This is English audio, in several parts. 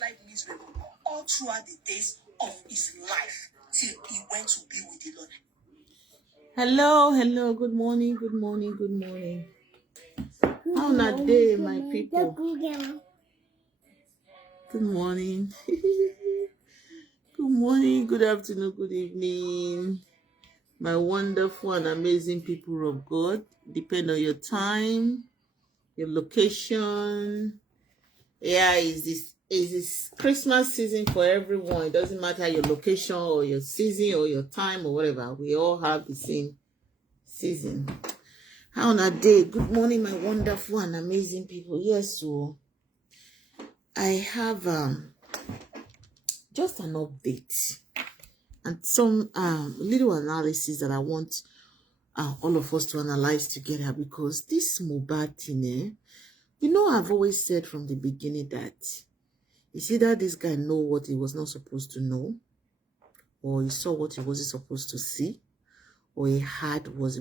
life miserable all throughout the days of his life till he went to be with the Lord. Hello, good morning. How na day, my people? Good morning. Good morning, good afternoon, good evening, my wonderful and amazing people of God. Depend on your time, your location. Yeah, is this Christmas season for everyone. It doesn't matter your location or your season or your time or whatever. We all have the same season. How na day? Good morning, my wonderful and amazing people. Yes, so I have just an update and some little analysis that I want all of us to analyze together, because this Mohbad thing, I've always said from the beginning that it's either this guy know what he was not supposed to know, or he saw what he wasn't supposed to see, or he heard what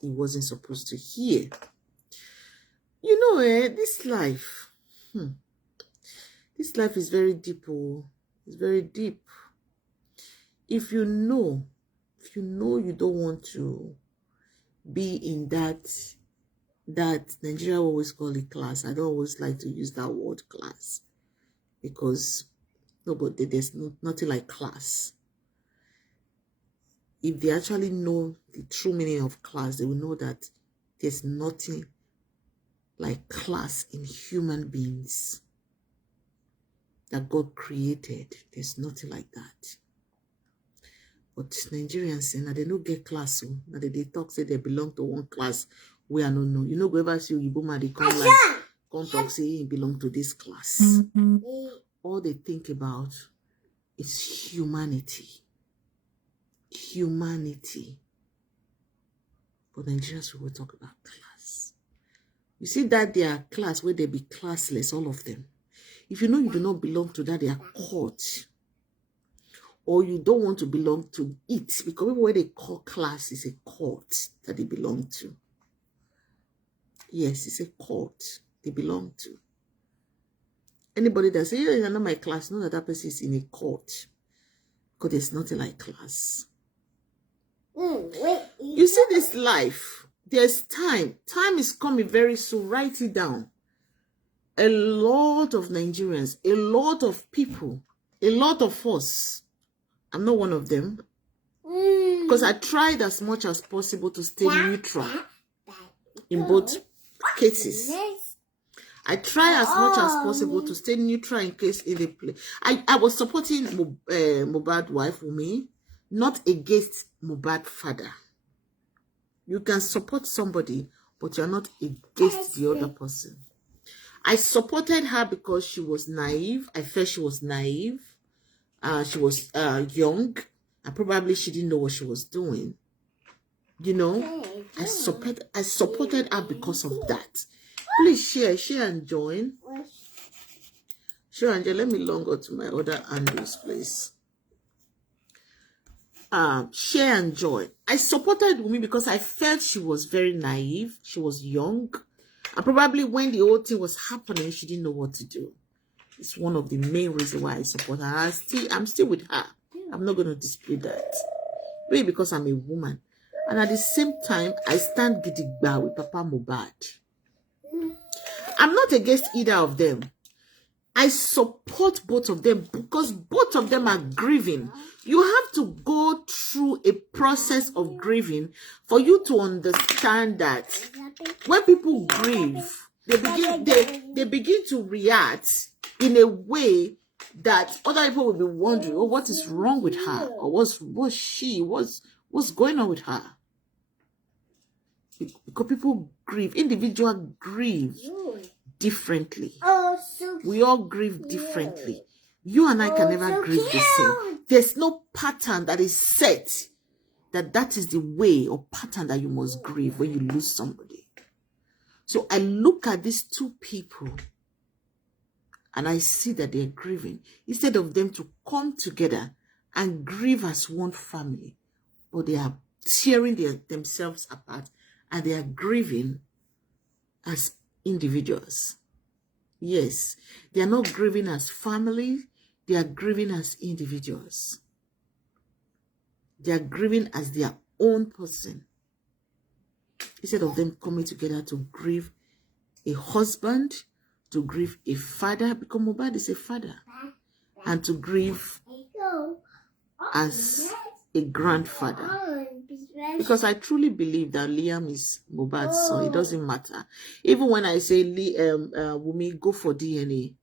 he wasn't supposed to hear. This life, this life is very deep. It's very deep. If you know you don't want to be in that Nigeria always call it class. I don't always like to use that word class, because there's nothing like class. If they actually know the true meaning of class, they will know that there's nothing like class in human beings that God created. There's nothing like that. But Nigerians, now they don't get class. So now they talk, say they belong to one class. We are no. Go ever see Yibo man, they come talk, say he belong to this class. All they think about is humanity. But Nigerians will talk about class. You see that they are class where they be classless, all of them. If you know you do not belong to that, they are caught. Or you don't want to belong to it, because what they call class is a cult that they belong to. Yes, it's a cult they belong to. Anybody that says, you're not my class, know that person is in a cult, because there's nothing like class. You see this life, there's time. Time is coming very soon. Write it down. A lot of Nigerians, a lot of people, a lot of us, I'm not one of them, because I tried as much as possible to stay neutral in both cases. I try as much as possible to stay neutral in case in the play. I was supporting Mohbad wife Wumi, not against Mohbad father. You can support somebody, but you're not against the other person. I supported her because she was naive. I felt she was naive. She was young, and probably she didn't know what she was doing. I supported her because of that. Please share and join. Share and join. Let me long go to my other handles, please. Share and join. I supported Wumi because I felt she was very naive. She was young. And probably when the whole thing was happening, she didn't know what to do. It's one of the main reasons why I support her. I'm still with her. I'm not going to dispute that. Maybe because I'm a woman. And at the same time, I stand gidigba with Papa Mohbad. I'm not against either of them. I support both of them because both of them are grieving. You have to go through a process of grieving for you to understand that when people grieve, they begin to react in a way that other people will be wondering, oh, what is wrong with her? Or what's going on with her? Because people grieve, individuals grieve differently. We all grieve differently. You and I can never grieve the same. There's no pattern that is set that is the way or pattern that you must grieve when you lose somebody. So I look at these two people and I see that they're grieving. Instead of them to come together and grieve as one family, but they are tearing themselves apart and they are grieving as individuals. Yes, they are not grieving as family. They are grieving as individuals. They are grieving as their own person. Instead of them coming together to grieve a husband, to grieve a father, because Mohbad is a father, and to grieve as a grandfather. Because I truly believe that Liam is Mohbad's son. It doesn't matter. Even when I say Wumi, go for DNA,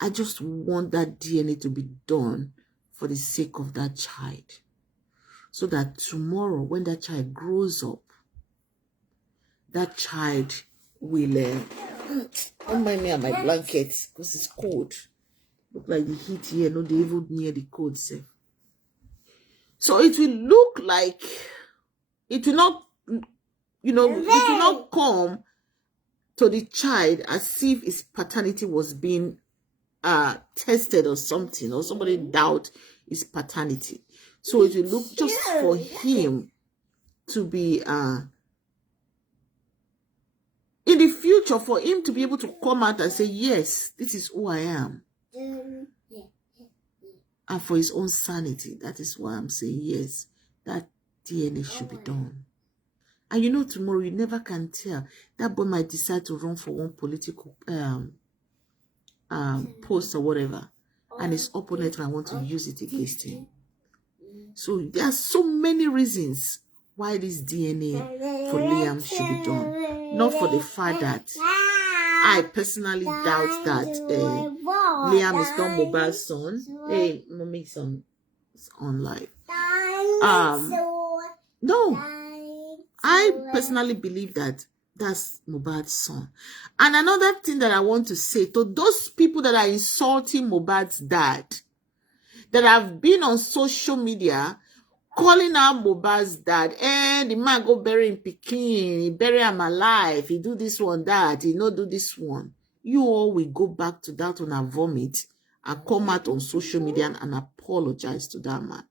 I just want that DNA to be done for the sake of that child. So that tomorrow, when that child grows up, that child will... don't mind me and my blankets, because it's cold. Look like the heat here, no, they even near the cold self. So it will look like... it will not, it will not come to the child as if his paternity was being tested or something, or somebody doubt his paternity. So it will look just for him to be in the future, for him to be able to come out and say, yes, this is who I am. And for his own sanity, that is why I'm saying, yes, that DNA should be done. And tomorrow you never can tell. That boy might decide to run for one political post or whatever, and his opponent might want to use it against him. So there are so many reasons why this DNA for Liam should be done. Not for the fact that I personally doubt that Liam is not Mohbad's son. Hey, mommy's on live. No, I personally believe that that's Mohbad's son. And another thing that I want to say to those people that are insulting Mohbad's dad, that have been on social media calling out Mohbad's dad, the man go bury him pikin, he bury him alive, he do this one, that, he no do this one. You all will go back to that on a vomit and come out on social media and apologize to that man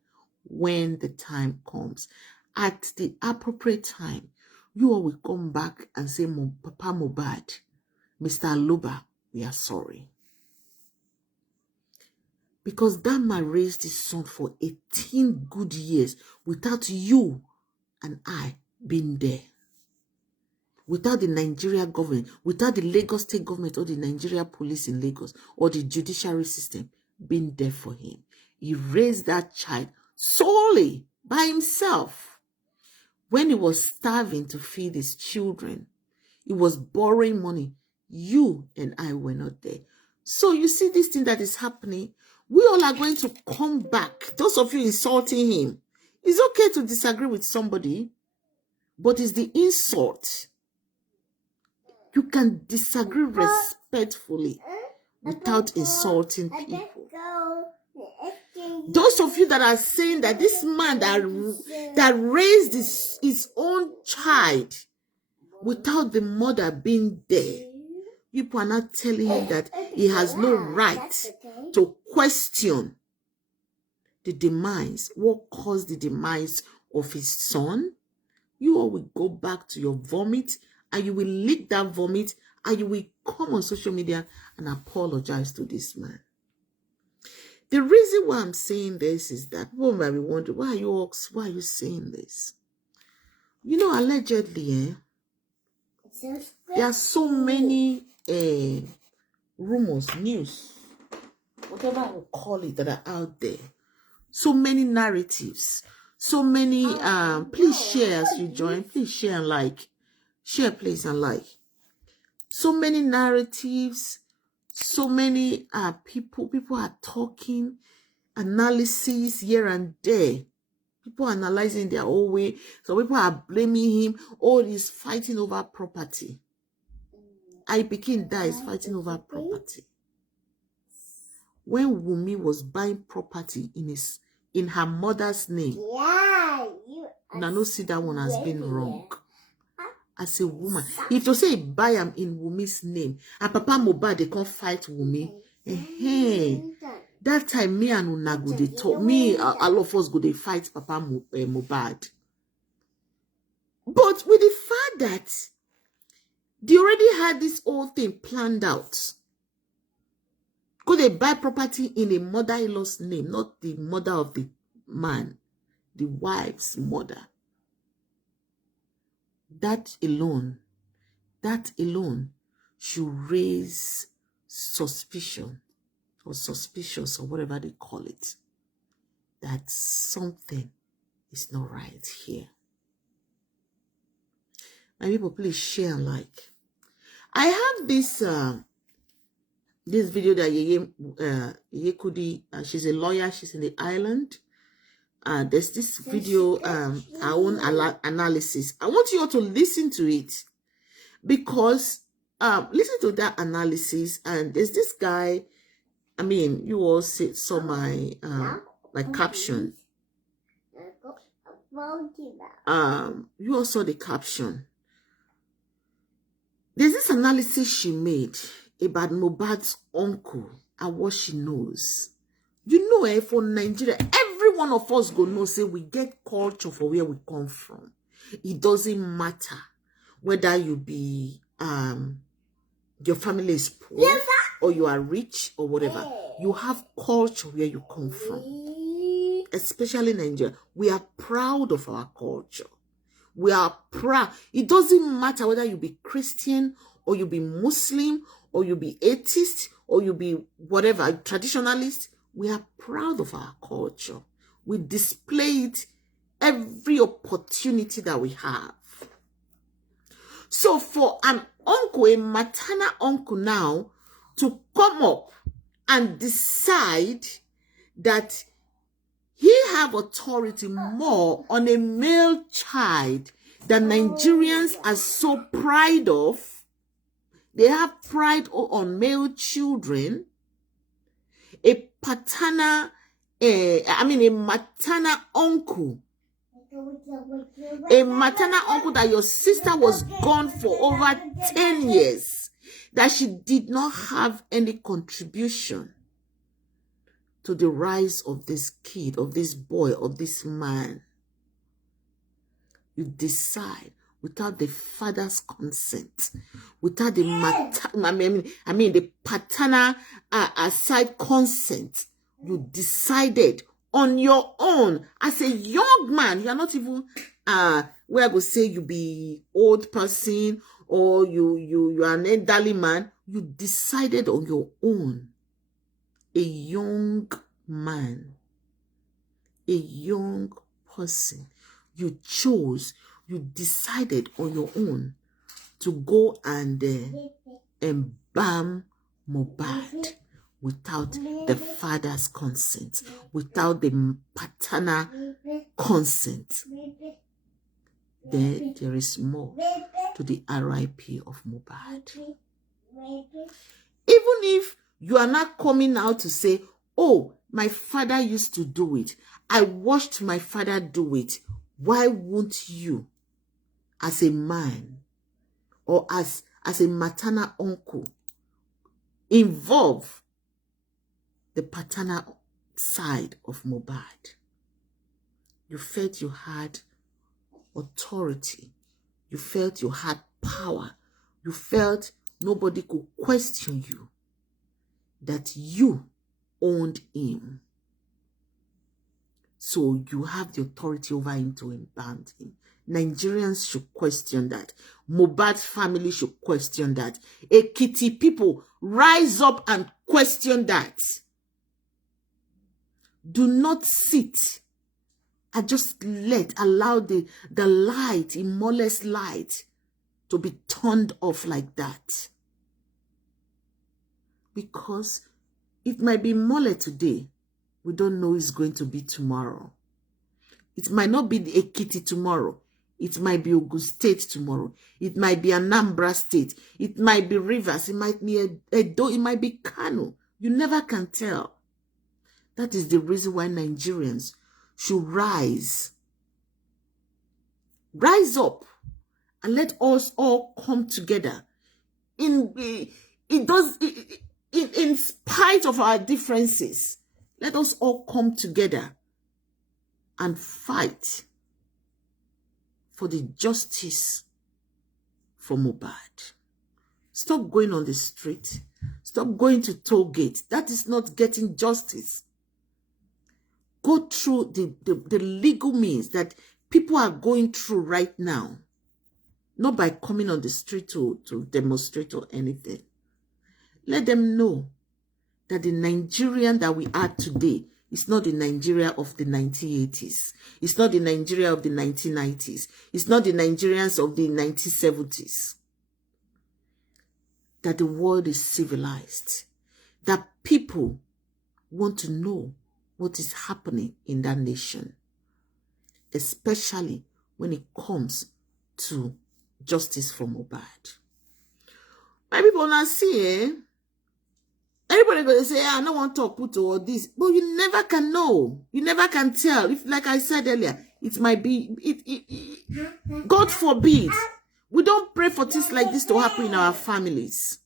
when the time comes. At the appropriate time, you all will come back and say, Papa Mohbad, Mr. Aloba, we are sorry. Because that man raised his son for 18 good years without you and I being there. Without the Nigeria government, without the Lagos state government or the Nigeria police in Lagos or the judiciary system being there for him. He raised that child solely by himself. When he was starving to feed his children, he was borrowing money. You and I were not there. So you see this thing that is happening. We all are going to come back. Those of you insulting him. It's okay to disagree with somebody, but it's the insult. You can disagree respectfully without insulting people. Those of you that are saying that this man that raised his own child without the mother being there, people are not telling him that he has no right to question the demise, what caused the demise of his son. You all will go back to your vomit and you will lick that vomit and you will come on social media and apologize to this man. The reason why I'm saying this is that people might be wondering, why are you saying this? Allegedly, there are so many rumors, news, whatever I will call it, that are out there. So many narratives, so many, please share as you join, please share and like, share please and like. So many narratives, so many people are talking, analysis here and there. People are analyzing their own way. So people are blaming him. Oh, he's fighting over property. Pikin dies fighting over property. When Wumi was buying property in her mother's name, now no see that one has been wrong. As a woman, if you say buy him in Wumi's name, and Papa Mohbad they can't fight Wumi, that time me and Una go they talk, all of us go they fight Papa Mohbad. But with the fact that they already had this whole thing planned out, Could they buy property in a mother-in-law's name, not the mother of the man, the wife's mother? That alone should raise suspicion or suspicious or whatever they call it, that something is not right here. My people, please share and like. I have this this video that Yeye Kudi, she's a lawyer, she's in the island. There's this video, our own analysis. I want you all to listen to it, because listen to that analysis. And there's this guy, I mean, you all saw my caption. You all saw the caption. There's this analysis she made about Mohbad's uncle and what she knows. You know, for Nigeria, every one of us go know, say we get culture for where we come from. It doesn't matter whether you be your family is poor or you are rich or whatever. You have culture where you come from. Especially Nigeria, we are proud of our culture. We are proud. It doesn't matter whether you be Christian or you be Muslim or you be atheist or you be whatever, traditionalist. We are proud of our culture. We display it every opportunity that we have. So for an uncle, a maternal uncle now, to come up and decide that he have authority more on a male child that Nigerians are so proud of. They have pride on male children. A maternal uncle. A maternal uncle that your sister was gone for over 10 years. That she did not have any contribution to the rise of this kid, of this boy, of this man. You decide without the father's consent, without the the paternal side consent. You decided on your own as a young man. You are not even where I go say you be old person or you are an elderly man. You decided on your own. A young man, a young person, you chose, you decided on your own to go and embalm Mohbad without the father's consent, without the paternal consent. There is more to the RIP of Mohbad. Even if you are not coming out to say, oh, my father used to do it. I watched my father do it. Why won't you, as a man or as a maternal uncle, involve the paternal side of Mohbad? You felt you had authority. You felt you had power. You felt nobody could question you, that you owned him. So you have the authority over him to embalm him. Nigerians should question that. Mohbad's family should question that. Ekiti people, rise up and question that. Do not sit and just allow the light, Imole's light, to be turned off like that. Because it might be Mole today. We don't know it's going to be tomorrow. It might not be the Ekiti tomorrow. It might be Ogun State tomorrow. It might be Anambra State. It might be Rivers. It might be Edo. It might be Kano. You never can tell. That is the reason why Nigerians should rise. Rise up and let us all come together. In spite of our differences, let us all come together and fight for the justice for Mohbad. Stop going on the street. Stop Stop going to toll gate. That is not getting justice. Go through the legal means that people are going through right now. Not by coming on the street to demonstrate or anything. Let them know that the Nigerian that we are today is not the Nigeria of the 1980s. It's not the Nigeria of the 1990s. It's not the Nigerians of the 1970s. That the world is civilized. That people want to know what is happening in that nation. Especially when it comes to justice for Mohbad. My people now see, everybody going to say, I don't want to talk put all this. But you never can know. You never can tell. If, like I said earlier, it might be, God forbid, we don't pray for things like this to happen in our families.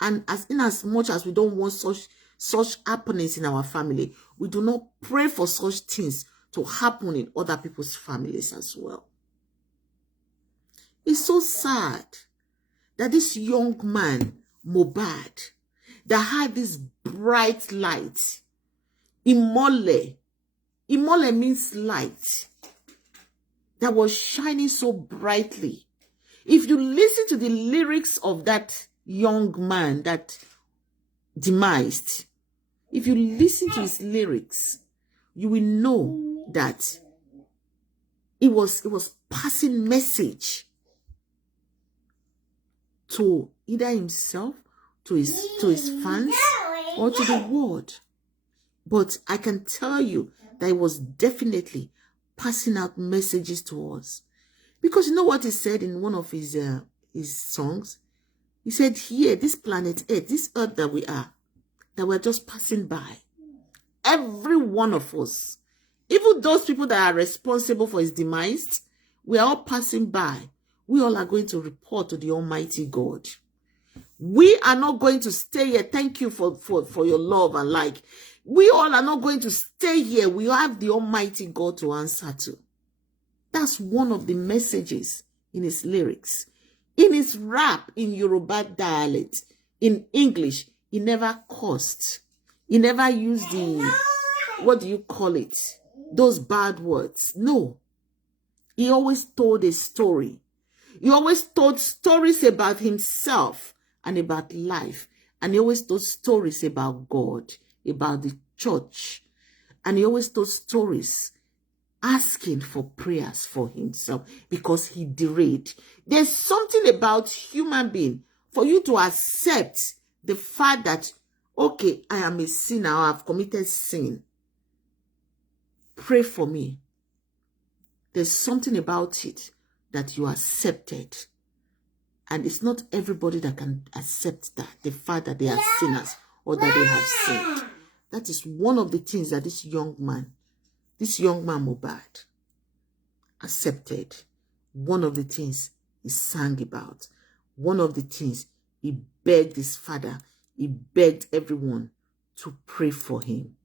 And as much as we don't want such happenings in our family, we do not pray for such things to happen in other people's families as well. It's so sad that this young man, Mohbad, that had this bright light, Imole means light, that was shining so brightly. If you listen to the lyrics of that young man that demised, if you listen to his lyrics, you will know that it was passing message to either himself, to his fans, or to the world. But I can tell you that it was definitely passing out messages to us. Because you know what he said in one of his songs? He said, here, this planet Earth, this earth that we are, that we're just passing by. Every one of us, even those people that are responsible for his demise, we are all passing by. We all are going to report to the Almighty God. We are not going to stay here. Thank you for your love and like. We all are not going to stay here. We have the Almighty God to answer to. That's one of the messages in his lyrics. In his rap, in Yoruba dialect, in English, he never cursed. He never used the, what do you call it? Those bad words. No. He always told a story. He always told stories about himself and about life. And he always told stories about God, about the church. And he always told stories asking for prayers for himself because he derailed. There's something about human being for you to accept the fact that, okay, I am a sinner, or I've committed sin. Pray for me. There's something about it that you accepted. And it's not everybody that can accept that, the fact that they are sinners or that they have sinned. That is one of the things that this young man Mohbad, accepted. One of the things he sang about. One of the things he begged his father, he begged everyone to pray for him.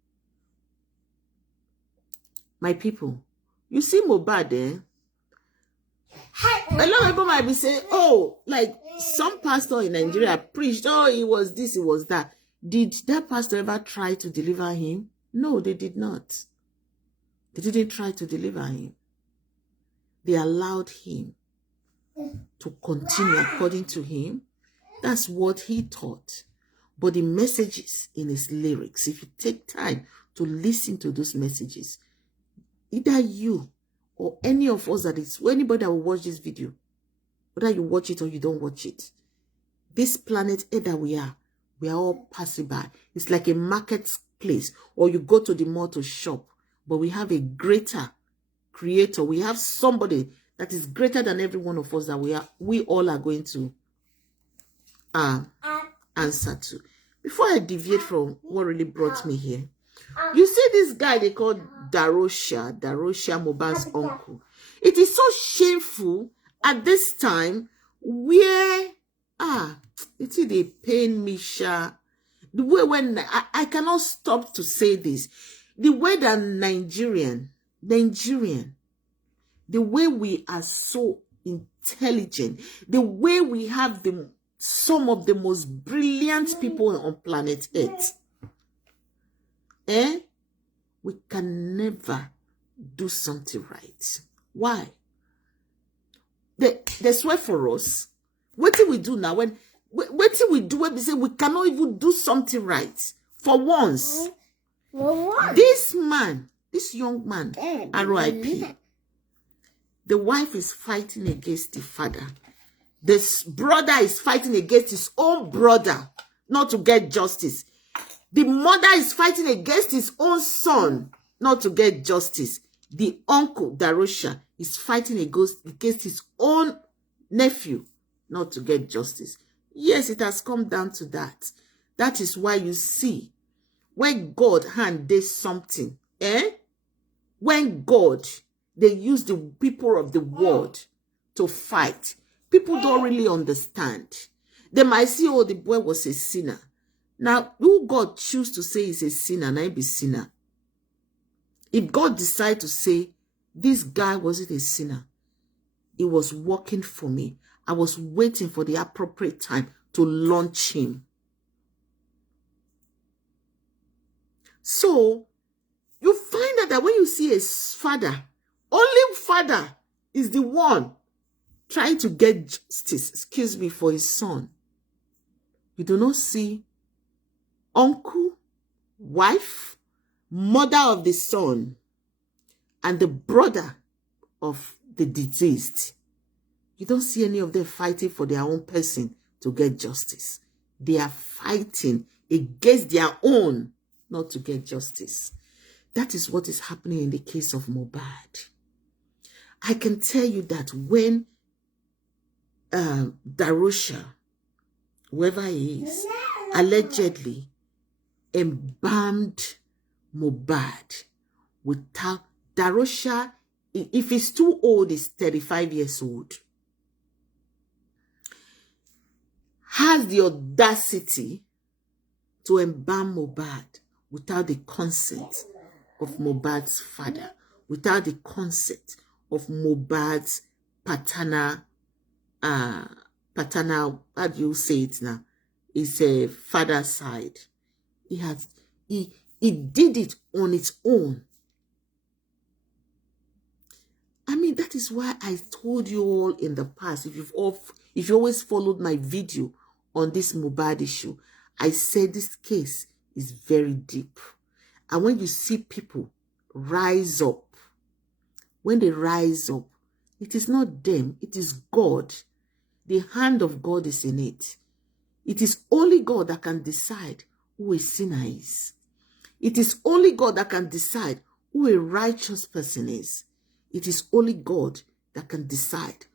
My people, you see Mohbad there? A lot of people might be saying, oh, like some pastor in Nigeria preached, oh, it was this, it was that. Did that pastor ever try to deliver him? No, they did not. They didn't try to deliver him. They allowed him to continue according to him. That's what he taught. But the messages in his lyrics, if you take time to listen to those messages, either you or any of us that is, or anybody that will watch this video, whether you watch it or you don't watch it, this planet that we are all passing by. It's like a marketplace, or you go to the mall to shop, but we have a greater creator. We have somebody that is greater than every one of us that we all are going to answer to. Before I deviate from what really brought me here, you see this guy they call Darosha Mohbad's uncle. It is so shameful at this time where it's they pain me, Sha. The way when I cannot stop to say this, the way that Nigerian, the way we are so intelligent, the way we have the some of the most brilliant people on planet Earth. We can never do something right. Why? They swear for us. What do we do now? What do we do when we say we cannot even do something right? For once, this man, this young man, RIP, the wife is fighting against the father. This brother is fighting against his own brother not to get justice. The mother is fighting against his own son not to get justice. The uncle, Darosha, is fighting against his own nephew not to get justice. Yes, it has come down to that. That is why you see, when God hand does something, when God, they use the people of the world to fight, people don't really understand. They might see, oh, the boy was a sinner. Now, who God choose to say is a sinner, and I be sinner. If God decide to say, this guy wasn't a sinner, it was working for me. I was waiting for the appropriate time to launch him. So, you find out that when you see a father, only father is the one trying to get justice, for his son. You do not see uncle, wife, mother of the son, and the brother of the deceased. You don't see any of them fighting for their own person to get justice. They are fighting against their own not to get justice. That is what is happening in the case of Mohbad. I can tell you that when Darosha, whoever he is, allegedly embalmed Mohbad without Darosha, if he's too old, he's 35 years old, has the audacity to embalm Mohbad without the consent of Mohbad's father, without the consent of Mohbad's paternal, how do you say it now? It's a father's side. He did it on its own. I mean, that is why I told you all in the past, if you always followed my video on this Mohbad issue, I said this case is very deep. And when you see people rise up, when they rise up, it is not them, it is God. The hand of God is in it. It is only God that can decide who a sinner is. It is only God that can decide who a righteous person is. It is only God that can decide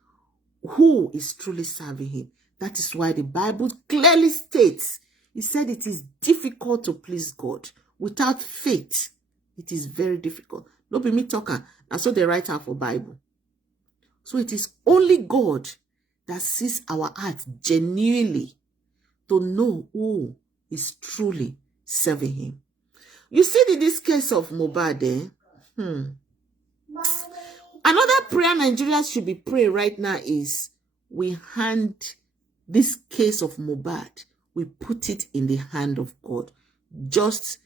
who is truly serving him. That is why the Bible clearly states, it said it is difficult to please God. Without faith, it is very difficult. Don't be me talking. That's what they write out for Bible. So it is only God that sees our heart genuinely to know who is truly serving him. You see, in this case of Mohbad, another prayer Nigerians should be praying right now is, we hand this case of Mohbad, we put it in the hand of God. Just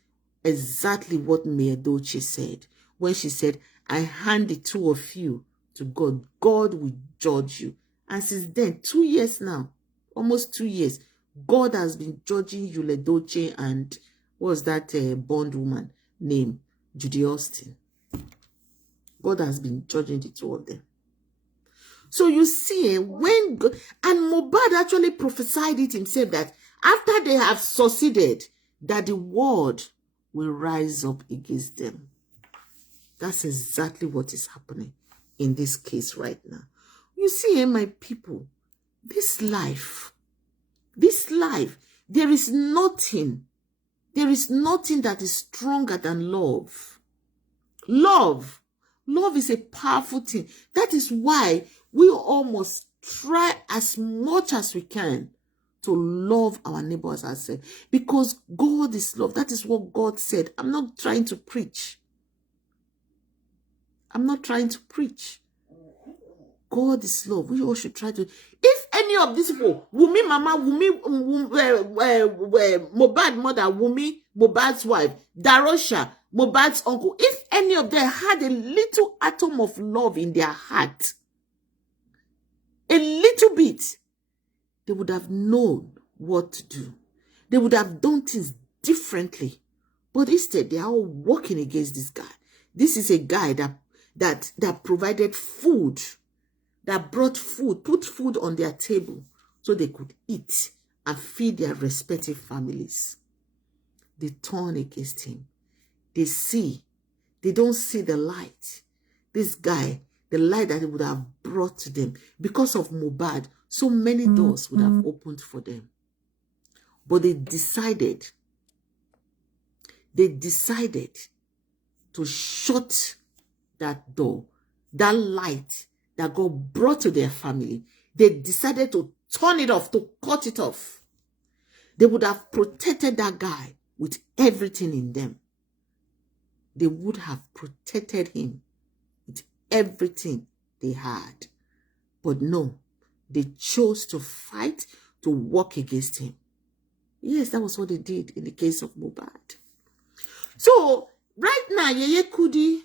exactly what Mayor Doche said when she said, I hand the two of you to God. God will judge you. And since then, 2 years now, almost 2 years, God has been judging Yule Doche and what was that bond woman named Judy Austin. God has been judging the two of them. So you see, when God, and Mohbad actually prophesied it himself, that after they have succeeded, that the world will rise up against them. That's exactly what is happening in this case right now. You see, my people, this life, there is nothing that is stronger than love. Love is a powerful thing. That is why we almost try as much as we can to love our neighbors as ourselves. Because God is love. That is what God said. I'm not trying to preach. God is love. We all should try to. If any of these people, Wumi Mama, Mohbad mother, Wumi, Mohbad's wife, Darosha, Mohbad's uncle, if any of them had a little atom of love in their heart, a little bit, they would have known what to do. They would have done things differently. But instead, they are all working against this guy. This is a guy that provided food, that brought food, put food on their table so they could eat and feed their respective families. They turn against him. They don't see the light. This guy, the light that he would have brought to them. Because of Mohbad, so many doors would have opened for them. But they decided to shut that door, that light that God brought to their family. They decided to turn it off, to cut it off. They would have protected that guy with everything in them. They would have protected him with everything they had. But no, they chose to fight, to work against him. Yes, that was what they did in the case of Mohbad. So, right now, Yeye Kudi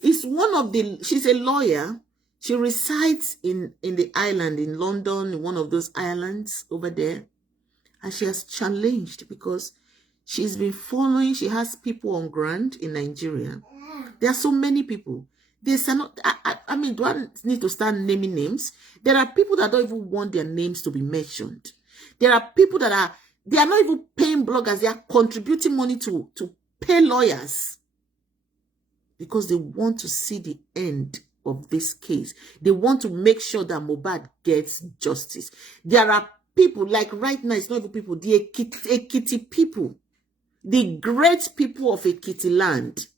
is she's a lawyer. She resides in the island, in London, in one of those islands over there. And she has challenged because she's been following, she has people on ground in Nigeria. There are so many people. There's not, I mean, do I need to start naming names? There are people that don't even want their names to be mentioned. There are people that they are not even paying bloggers. They are contributing money to pay lawyers because they want to see the end of this case. They want to make sure that Mohbad gets justice. There are people, like right now, it's not even people, the Ekiti people, the great people of Ekiti land,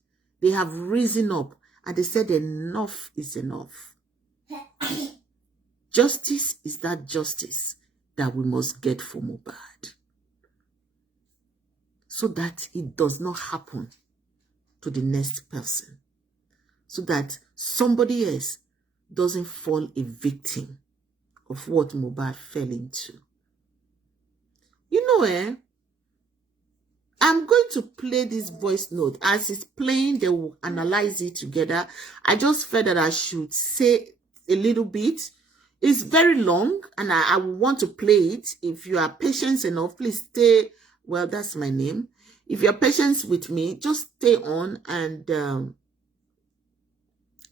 they have risen up and they said enough is enough. Justice is that justice that we must get for Mohbad, so that it does not happen to the next person, so that somebody else doesn't fall a victim of what Mohbad fell into. You know, I'm going to play this voice note. As it's playing, they will analyze it together. I just felt that I should say a little bit. It's very long, and I want to play it. If you are patient enough, please stay. Well, that's my name. If you're patient with me, just stay on and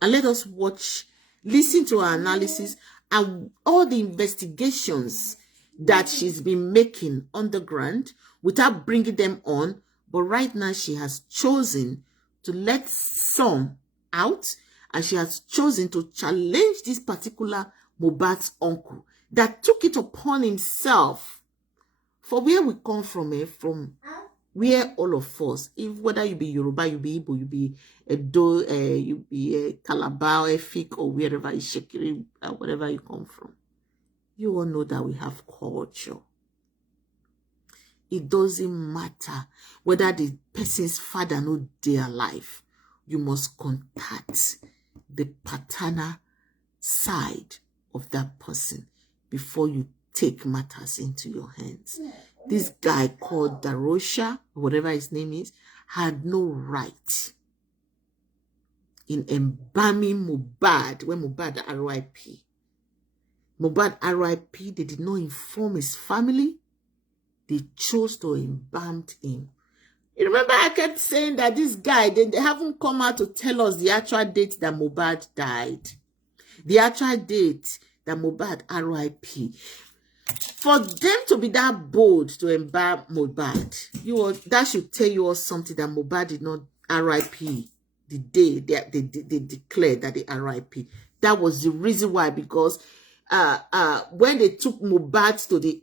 let us watch, listen to her analysis and all the investigations that she's been making underground without bringing them on. But right now, she has chosen to let some out, and she has chosen to challenge this particular Mohbad's uncle that took it upon himself. For where we come from, from where all of us, if whether you be Yoruba, you be Igbo, you be Edo, you be a Calabar, Efik, or wherever you Shekiri, wherever you come from, you all know that we have culture. It doesn't matter whether the person's father know their life. You must contact the paternal side of that person before you take matters into your hands. This guy called Darosha, whatever his name is, had no right in embalming Mohbad when Mohbad RIP. Mohbad RIP, they did not inform his family. They chose to embalm him. You remember I kept saying that this guy, they haven't come out to tell us the actual date that Mohbad died. The actual date that Mohbad RIP. For them to be that bold to embalm Mohbad, that should tell you all something, that Mohbad did not RIP the day they declared that they RIP. That was the reason why, because when they took Mohbad to the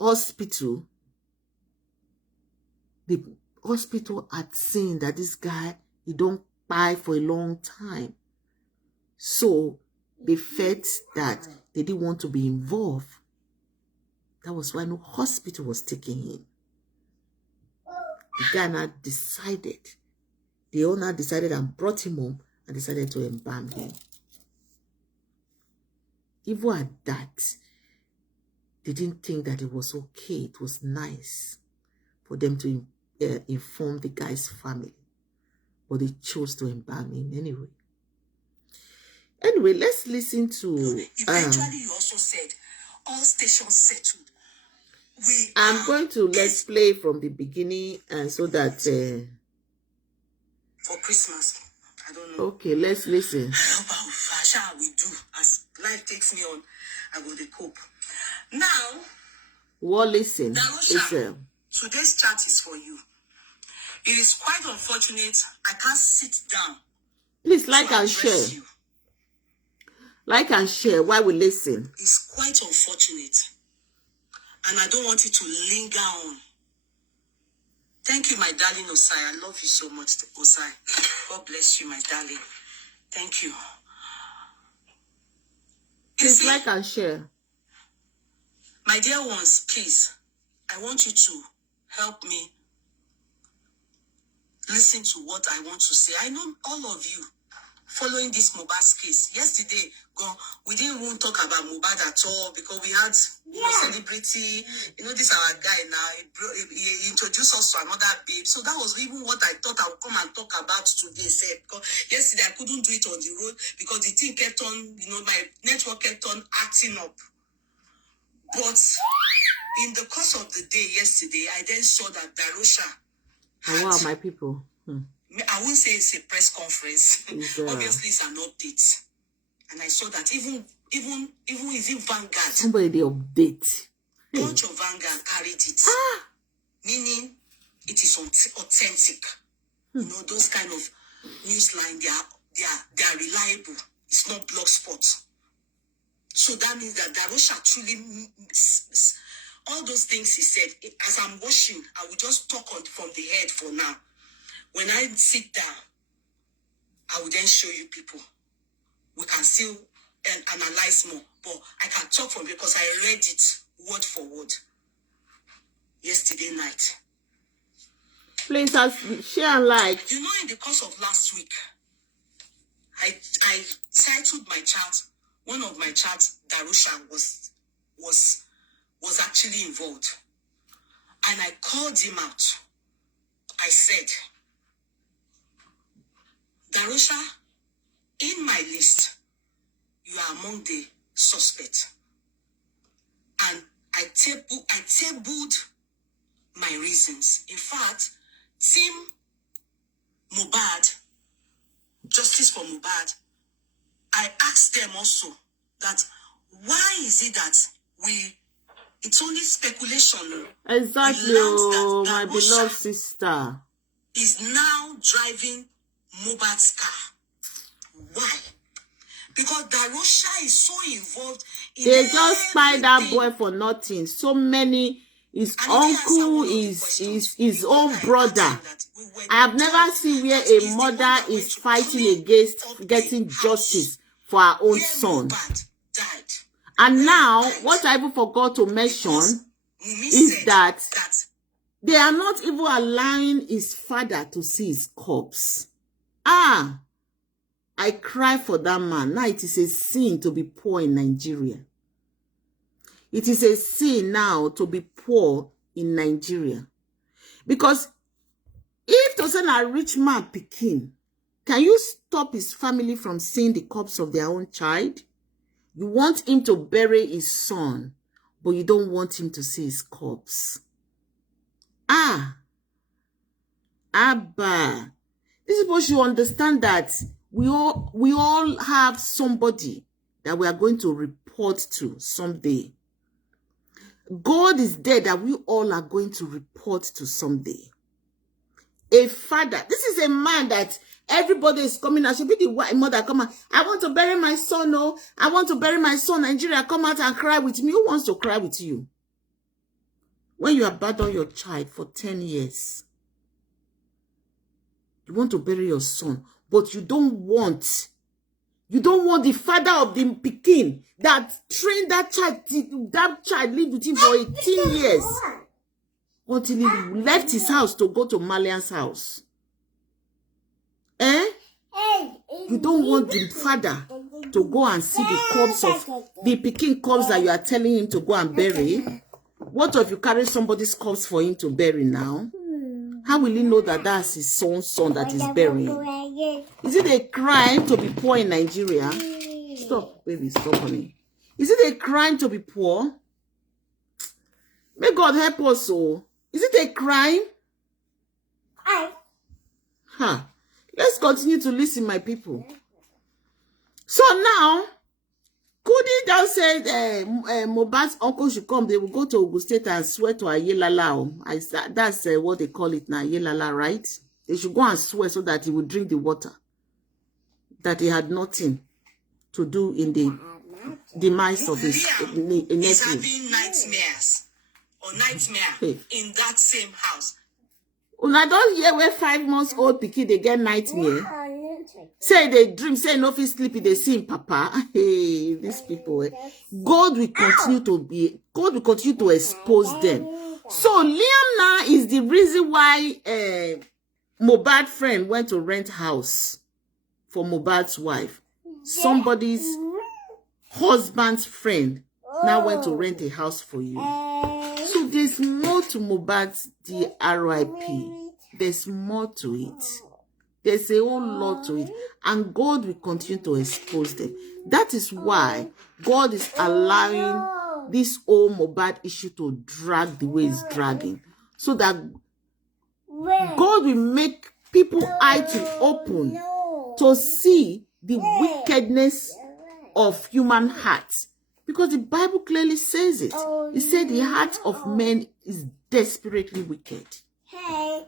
hospital had seen that this guy, he don't buy for a long time. So they felt that they didn't want to be involved. That was why no hospital was taking him. The guy now decided, the owner decided and brought him home and decided to embalm him. even at that, they didn't think that it was okay. It was nice for them to inform the guy's family. But they chose to embalm him anyway. Anyway, let's listen to... Eventually, you also said, all stations settled. I'm going to let's play from the beginning so that... for Christmas. I don't know. Okay, let's listen. I hope how we do. As life takes me on, I will cope. Now... Well, listen. Darosha, today's chat is for you. It is quite unfortunate I can't sit down. Please like and share. You. Like and share while we listen. It's quite unfortunate. And I don't want it to linger on. Thank you, my darling Osai. I love you so much, Osai. God bless you, my darling. Thank you. Please like and share. My dear ones, please, I want you to help me listen to what I want to say. I know all of you following this Mohbad case. Yesterday, we didn't even talk about Mohbad at all because we had celebrity. You know, this our guy now. He introduced us to another babe. So that was even what I thought I would come and talk about today. Because yesterday I couldn't do it on the road because the thing kept on, my network kept on acting up. But in the course of the day yesterday, I then saw that Darosha had... Wow, my people. I wouldn't say it's a press conference. Obviously, it's an update. And I saw that even is it Vanguard? Somebody they update. Bunch of Vanguard carried it. Meaning it is authentic. Those kind of news line, they are reliable. It's not blogspot. So that means that Darosha truly, all those things he said, as I'm watching, I will just talk from the head for now. When I sit down, I will then show you people. We can still analyze more. But I can talk from because I read it word for word yesterday night. Please share and like. In the course of last week, I titled my chat, one of my chats, Darosha was actually involved. And I called him out. I said, Darosha, in my list, you are among the suspects. And I tabled my reasons. In fact, Team Mohbad, Justice for Mohbad, I asked them also that why is it that it's only speculation. Exactly, my beloved sister. Is now driving Mohbad's car. Why? Because Darosha is so involved in they just spied that boy for nothing. So many, his uncle, his own brother. I have never seen where a mother is fighting against getting justice for her own son. And now, what I even forgot to mention is that they are not even allowing his father to see his corpse. I cry for that man. Now it is a sin to be poor in Nigeria. It is a sin now to be poor in Nigeria. Because if to send a rich man Pekin, can you stop his family from seeing the corpse of their own child? You want him to bury his son, but you don't want him to see his corpse. Abba. This is what you understand, that we all have somebody that we are going to report to someday. God is there that we all are going to report to someday. A father. This is a man that everybody is coming out. Should be the white mother come out. I want to bury my son. No, I want to bury my son. Nigeria, come out and cry with me. Who wants to cry with you? When you abandon your child for 10 years, you want to bury your son, but you don't want the father of the Pekin that trained that child lived with him for 18 years until he left his house to go to Malian's house. You don't want the father to go and see the corpse of the Peking corpse that you are telling him to go and bury? What if you carry somebody's corpse for him to bury now? How will he know that that's his son that is burying? Is it a crime to be poor in Nigeria? Stop, baby, stop, honey. Is it a crime to be poor? May God help us all. Is it a crime? Huh. Let's continue to listen, my people. So now, Kudi now said Mohbad's uncle should come. They will go to Ogun State and swear to Ayelala. That's what they call it now, Ayelala, right? They should go and swear so that he will drink the water. That he had nothing to do in the demise of his nephew. He's having nightmares or nightmare in that same house. Una don't hear where 5 months old pikin they get nightmare. Say they dream, say no fit sleep, they see him papa. Hey, these people. God will continue to expose them. So Liam now is the reason why Mohbad friend went to rent house for Mohbad's wife. Somebody's husband's friend now went to rent a house for you. So there's more to Mohbad's RIP. There's more to it. There's a whole lot to it. And God will continue to expose them. That is why God is allowing this whole Mohbad issue to drag the way it's dragging. So that God will make people's eyes to open to see the wickedness of human hearts. Because the Bible clearly says it. It said the heart of men is desperately wicked. How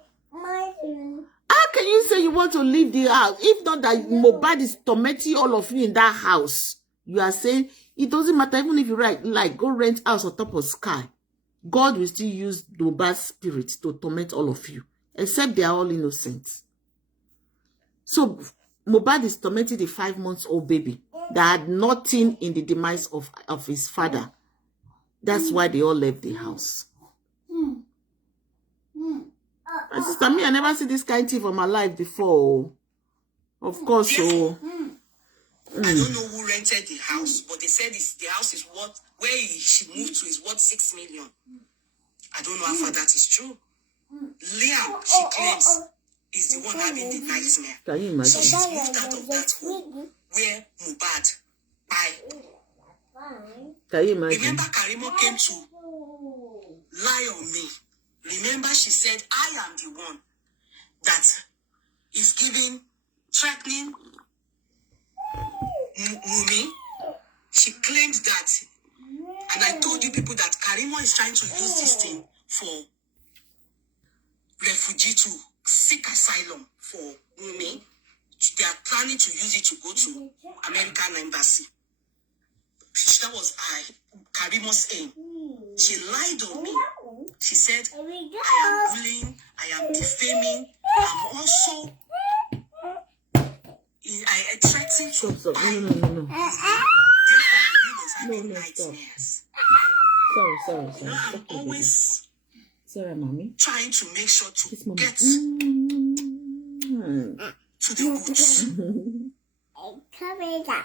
can you say you want to leave the house? If not that Mohbad is tormenting all of you in that house. You are saying it doesn't matter even if you go rent house on top of sky. God will still use Mohbad's spirit to torment all of you. Except they are all innocent. So Mohbad is tormenting the 5 months old baby that had nothing in the demise of his father. That's why they all left the house. My sister, me, I never see this kind of thing for my life before. Of course, so. I don't know who rented the house, but they said the house is worth, where she moved to is worth 6 million. I don't know how far that is true. Liam, she claims, is the one having the nightmare. Can you imagine? So she's moved out of that home where Mohbad died. Can you imagine? Remember, Karimo came to lie on me. Remember, she said, I am the one that is giving, threatening Wumi. She claimed that, and I told you people that Karimo is trying to use this thing for refugee to seek asylum for Wumi. They are planning to use it to go to American embassy. That was Karimo's aim. She lied on me. She said, I am bullying, I am defaming, I'm also I threatened to buy. No. Therefore, he was having nightmares. Sorry. You know, I'm always sorry, mommy. trying to make sure to get to the roots.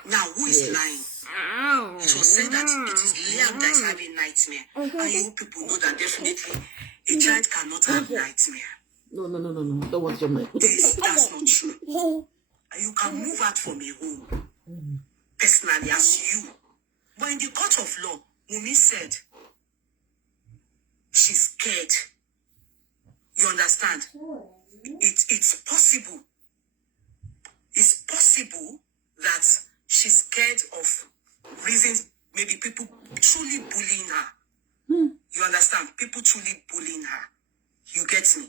Now, who is lying? It was said that it is Liam that is having nightmare. And you people know that definitely a child cannot have nightmare. No. Don't want your mic. That's not true. And you can move out from a home, personally, as you. But in the court of law, Wumi said she's scared. You understand? It's possible. It's possible that she's scared of reasons, maybe people truly bullying her. You understand? People truly bullying her. You get me?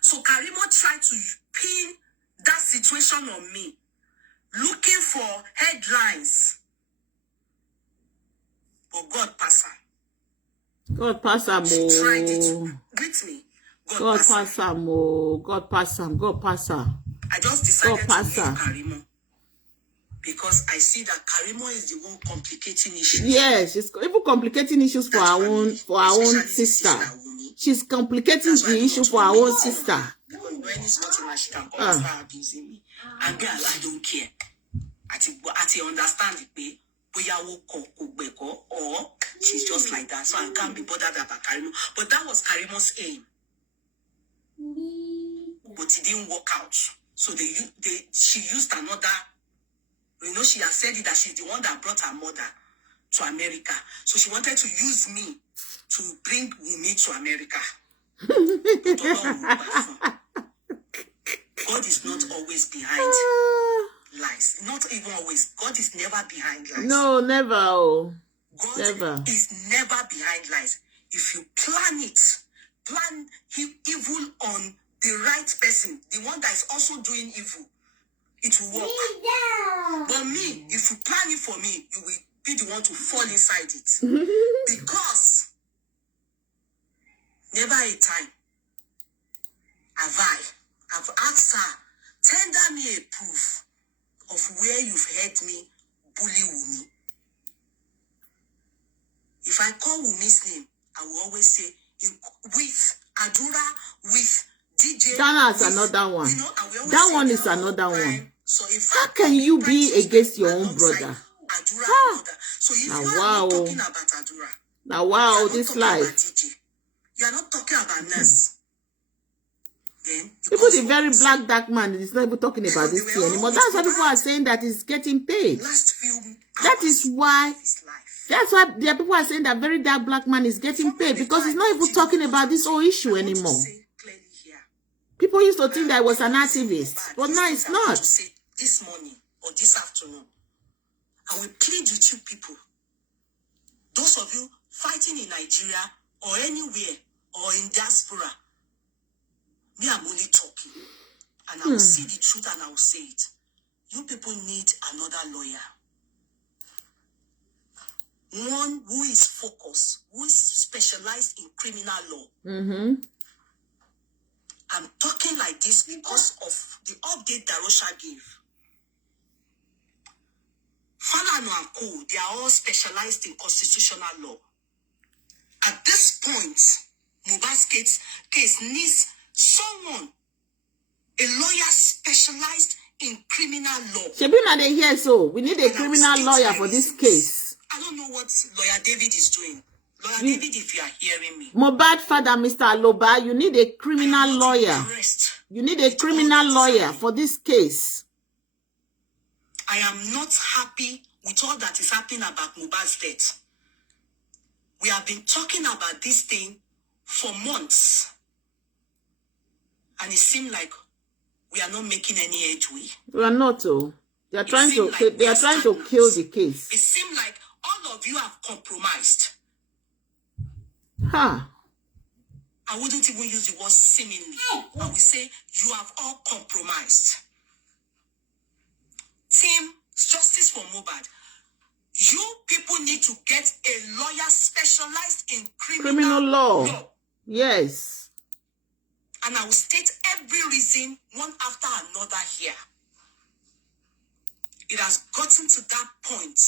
So Karimo tried to pin that situation on me, looking for headlines. But God pass her. God pass her, She tried it with me. God pass her. God pass her. I just decided to leave Karimo because I see that Karimo is the one complicating issues. Yes, she's even complicating issues for our own sister. She's complicating the issue for our own sister. Because when it's not enough, she can come and start abusing me. And girl, I don't care. Ati understand it, or she's just like that, so I can't be bothered about Karimo. But that was Karimo's aim. But it didn't work out. So she used another, she has said it that she's the one that brought her mother to America. So she wanted to use me to bring Wunmi to America. God is not always behind lies. Not even always. God is never behind lies. No, never. Oh. God never. is never behind lies. If you plan evil on the right person, the one that is also doing evil, it will work. But me, if you plan it for me, you will be the one to fall inside it. Because never a time I've asked her, tender me a proof of where you've heard me bully Wunmi. If I call Wumi's name, I will always say, with Adura, with DJ. That's another one. That one is another one. So how can you be against your own brother? Adura, so if you are not talking about Adura, now wow, this life. You are not talking about Nurse. People, the very black dark man is not even talking about this thing anymore. That's why people are saying that he's getting paid. That is why. That's why the people are saying that very dark black man is getting paid, because he's not even talking about this whole issue anymore. People used to think that I was an activist, but now it's not. This morning or this afternoon, I will plead with you people. Those of you fighting in Nigeria or anywhere or in diaspora, me, I'm only talking. And I will see the truth and I will say it. You people need another lawyer. One who is focused, who is specialized in criminal law. I'm talking like this because of the update Darosha gave. Falano and Co, they are all specialized in constitutional law. At this point, Mohbad's case needs someone, a lawyer specialized in criminal law. Shebina, they hear so. We need a criminal lawyer for this case. I don't know what Lawyer David is doing. Lawyer David, if you are hearing me. Mohbad father, Mr. Aloba, you need a criminal lawyer. You need a criminal lawyer for this case. I am not happy with all that is happening about Mohbad's death. We have been talking about this thing for months. And it seemed like we are not making any headway. We are not, oh. They are trying to kill the case. It seemed like all of you have compromised. Huh. I wouldn't even use the word seemingly. I would say you have all compromised. Team Justice for Mohbad, you people need to get a lawyer specialized in criminal law. Yes. And I will state every reason one after another here. It has gotten to that point.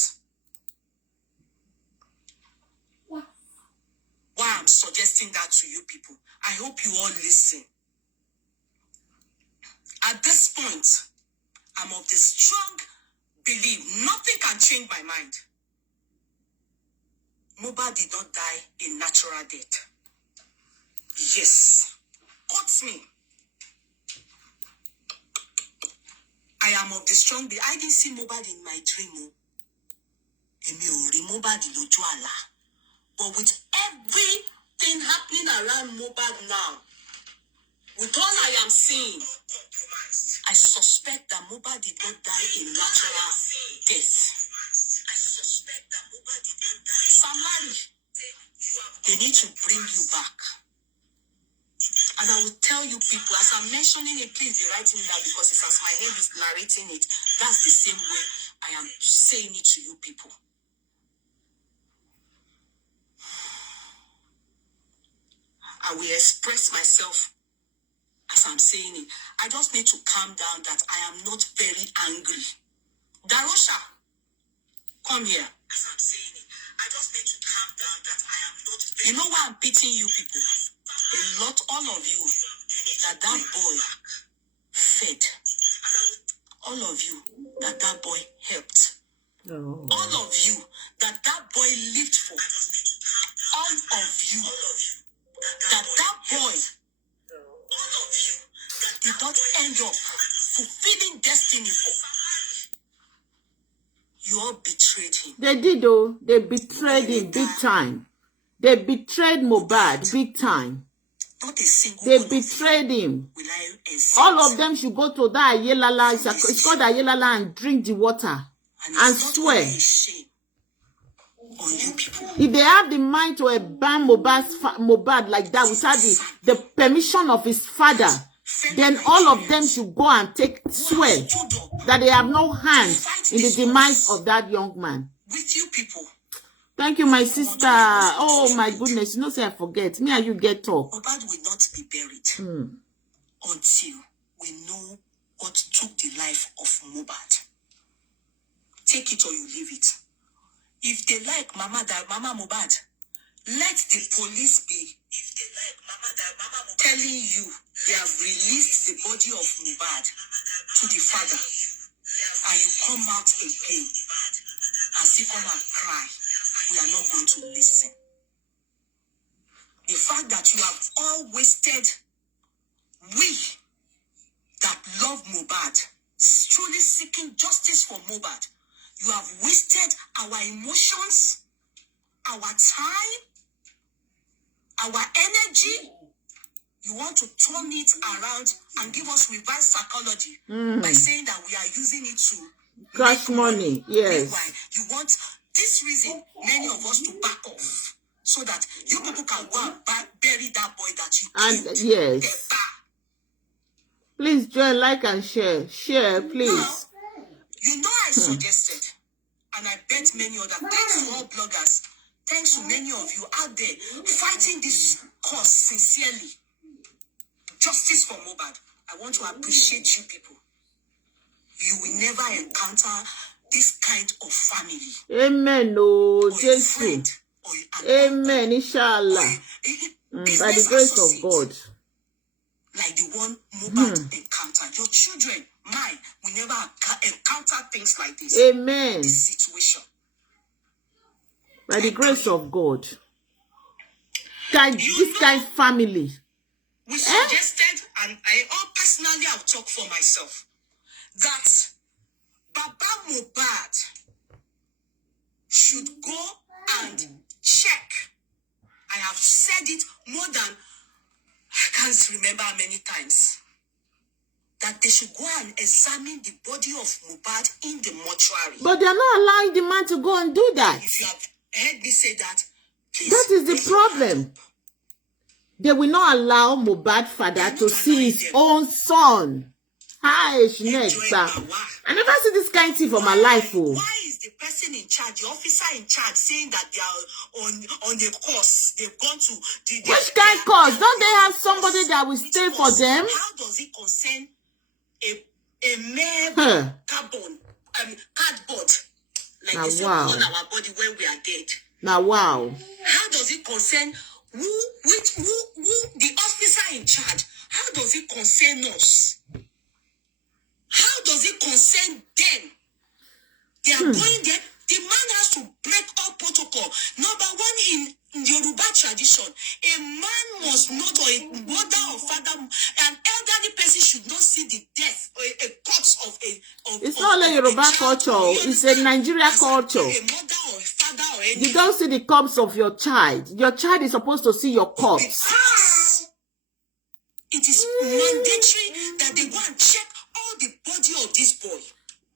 Why I'm suggesting that to you people. I hope you all listen. At this point, I'm of the strong belief nothing can change my mind. Mohbad did not die a natural death. Yes. Quote me. I am of the strong belief. I didn't see Mohbad in my dream. But with everything happening around Mohbad now, with all I am seeing, I suspect that Mohbad did not die a natural death. I suspect that Mohbad did not die. Sam Larry, they need to bring you back. And I will tell you people, as I'm mentioning it, please be writing it down, because it's as my head is narrating it. That's the same way I am saying it to you people. I will express myself as I'm saying it. I just need to calm down that I am not very angry. Darosha, come here. As I'm saying it, I just need to calm down that I am not very... You know why I'm pitying you people? A lot, all of you, that boy fed. All of you, that boy helped. Oh. All of you that boy lived for. All of you that boy, all of you that did not end up fulfilling destiny for. You all betrayed him. They did, though. They betrayed him big time. They betrayed Mohbad big time. Not a single They one betrayed him. will I accept. All of them should go to that Ayelala. It's called Ayelala and drink the water and swear. A shame on you people. If they have the mind to ban Mohbad like that without the permission of his father, then all of them should go and swear that they have no hand in the demise of that young man. With you people. Thank you, my sister. Oh, my goodness. You know, say I forget. Me and you get talk. Mohbad will not be buried until we know what took the life of Mohbad. Take it or you leave it. If they like Mama Mohbad, let the police be. If they like Mama Mohbad, telling you they have released the body of Mohbad to the father, and you come out again and see come and cry, we are not going to listen. The fact that you have all wasted, we that love Mohbad, truly seeking justice for Mohbad, you have wasted our emotions, our time, our energy. You want to turn it around and give us reverse psychology by saying that we are using it to cash money. Yes. Meanwhile, you want this reason many of us to back off so that you people can go and bury that boy that you killed. And yes. Please join, like, and share. Share, please. Now, you know I suggested, and I bet many other. Thanks to all bloggers. Thanks to many of you out there fighting this cause sincerely. Justice for Mohbad. I want to appreciate you people. You will never encounter this kind of family. Amen. Oh, Jesus. Amen. Uncle, Inshallah. By the grace of God. Like the one Mohbad encountered. Your children, mine, will never encounter things like this. Amen. This situation. By the grace of God. This kind of family. We suggested, and personally, I'll talk for myself, that Baba Mohbad should go and check. I have said it more than, I can't remember how many times, that they should go and examine the body of Mohbad in the mortuary. But they are not allowing the man to go and do that. If you have heard me say that, please. That is the problem. They will not allow Mohbad father to see his own son. Hi, I never see this kind of thing for my life. Oh. Why is the person in charge, the officer in charge, saying that they are on a course? They've gone to which kind of course? Don't they have somebody that will stay for them? How does it concern a mere cardboard like now, this wow. on our body when we are dead? Now, wow. How does it concern who the officer in charge? How does it concern us? How does it concern them? They are going there. The man has to break all protocol. Number one, in the Yoruba tradition, a man must not, or a mother or father, an elderly person should not see the death or a corpse of a. It's not only Yoruba culture. It's a Nigeria culture. A mother or a father or anything. You don't see the corpse of your child. Your child is supposed to see your corpse. Because it is mandatory that they go and check all the body of this boy.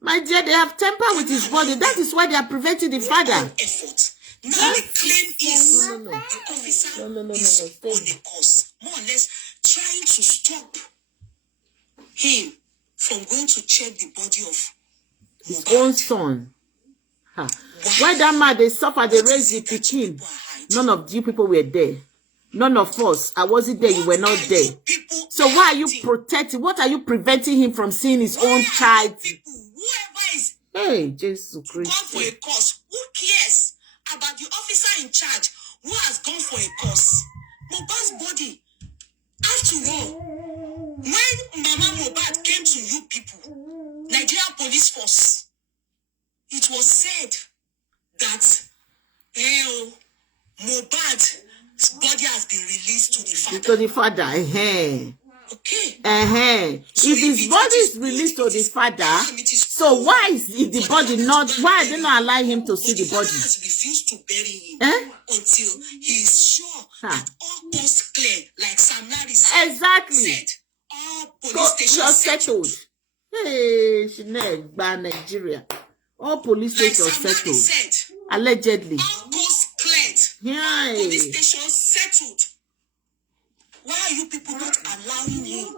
My dear, they have temper with his body. That is why they are preventing the father. Effort. Now the claim is the officer is on the course, more or less trying to stop him from going to check the body of his own son. Why that man they suffer, they raise the pikin. None of you people were there. None of us. I wasn't there. You were not there. So why are you protecting? What are you preventing him from seeing his own child? Whoever is hey, Jesus Christ. Gone for a course. Who cares about the officer in charge who has gone for a course? Mohbad's body. After all, when Mama Mohbad came to you people, Nigeria police police force, it was said that Mohbad's body has been released to the father. To the father, Okay. So if his body is released to the father, so why is the body not? Why are they not allowing him to see the body? The father has refused to bury him until he is sure that all costs clear, like Sam Larry said. Exactly. All police stations settled. Hey, Chanel, Nigeria. All police stations settled. Allegedly. All costs cleared. Yeah. Police stations settled. Why are you people not allowing him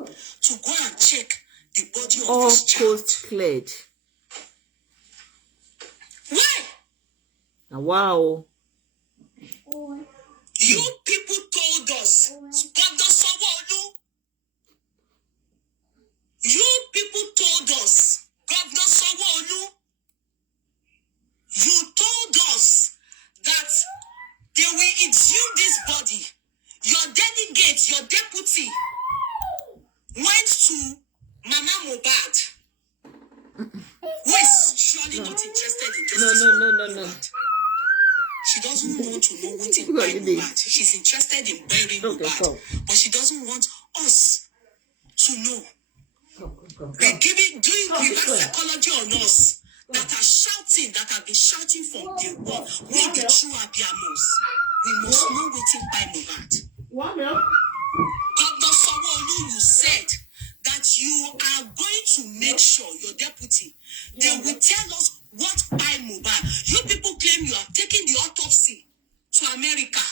to go and check the body of all his child? coast cleared. Why? Wow. You people told us, Governor Sanwo-Olu. You people told us, Governor Sanwo-Olu. You told us that they will exhume this body. Your delegate, your deputy, went to Mama Mohbad, who is surely not interested in justice. No. She doesn't want to know what in Mohbad. She's interested in burying Mohbad, but she doesn't want us to know. They're doing reverse psychology on us that are shouting, that have been shouting from day one. We the true Abiamos. We must know what in Mohbad. Governor Sanwo-Olu, you said that you are going to make sure, your deputy, they will tell us what by Mohbad. You people claim you are taking the autopsy to America,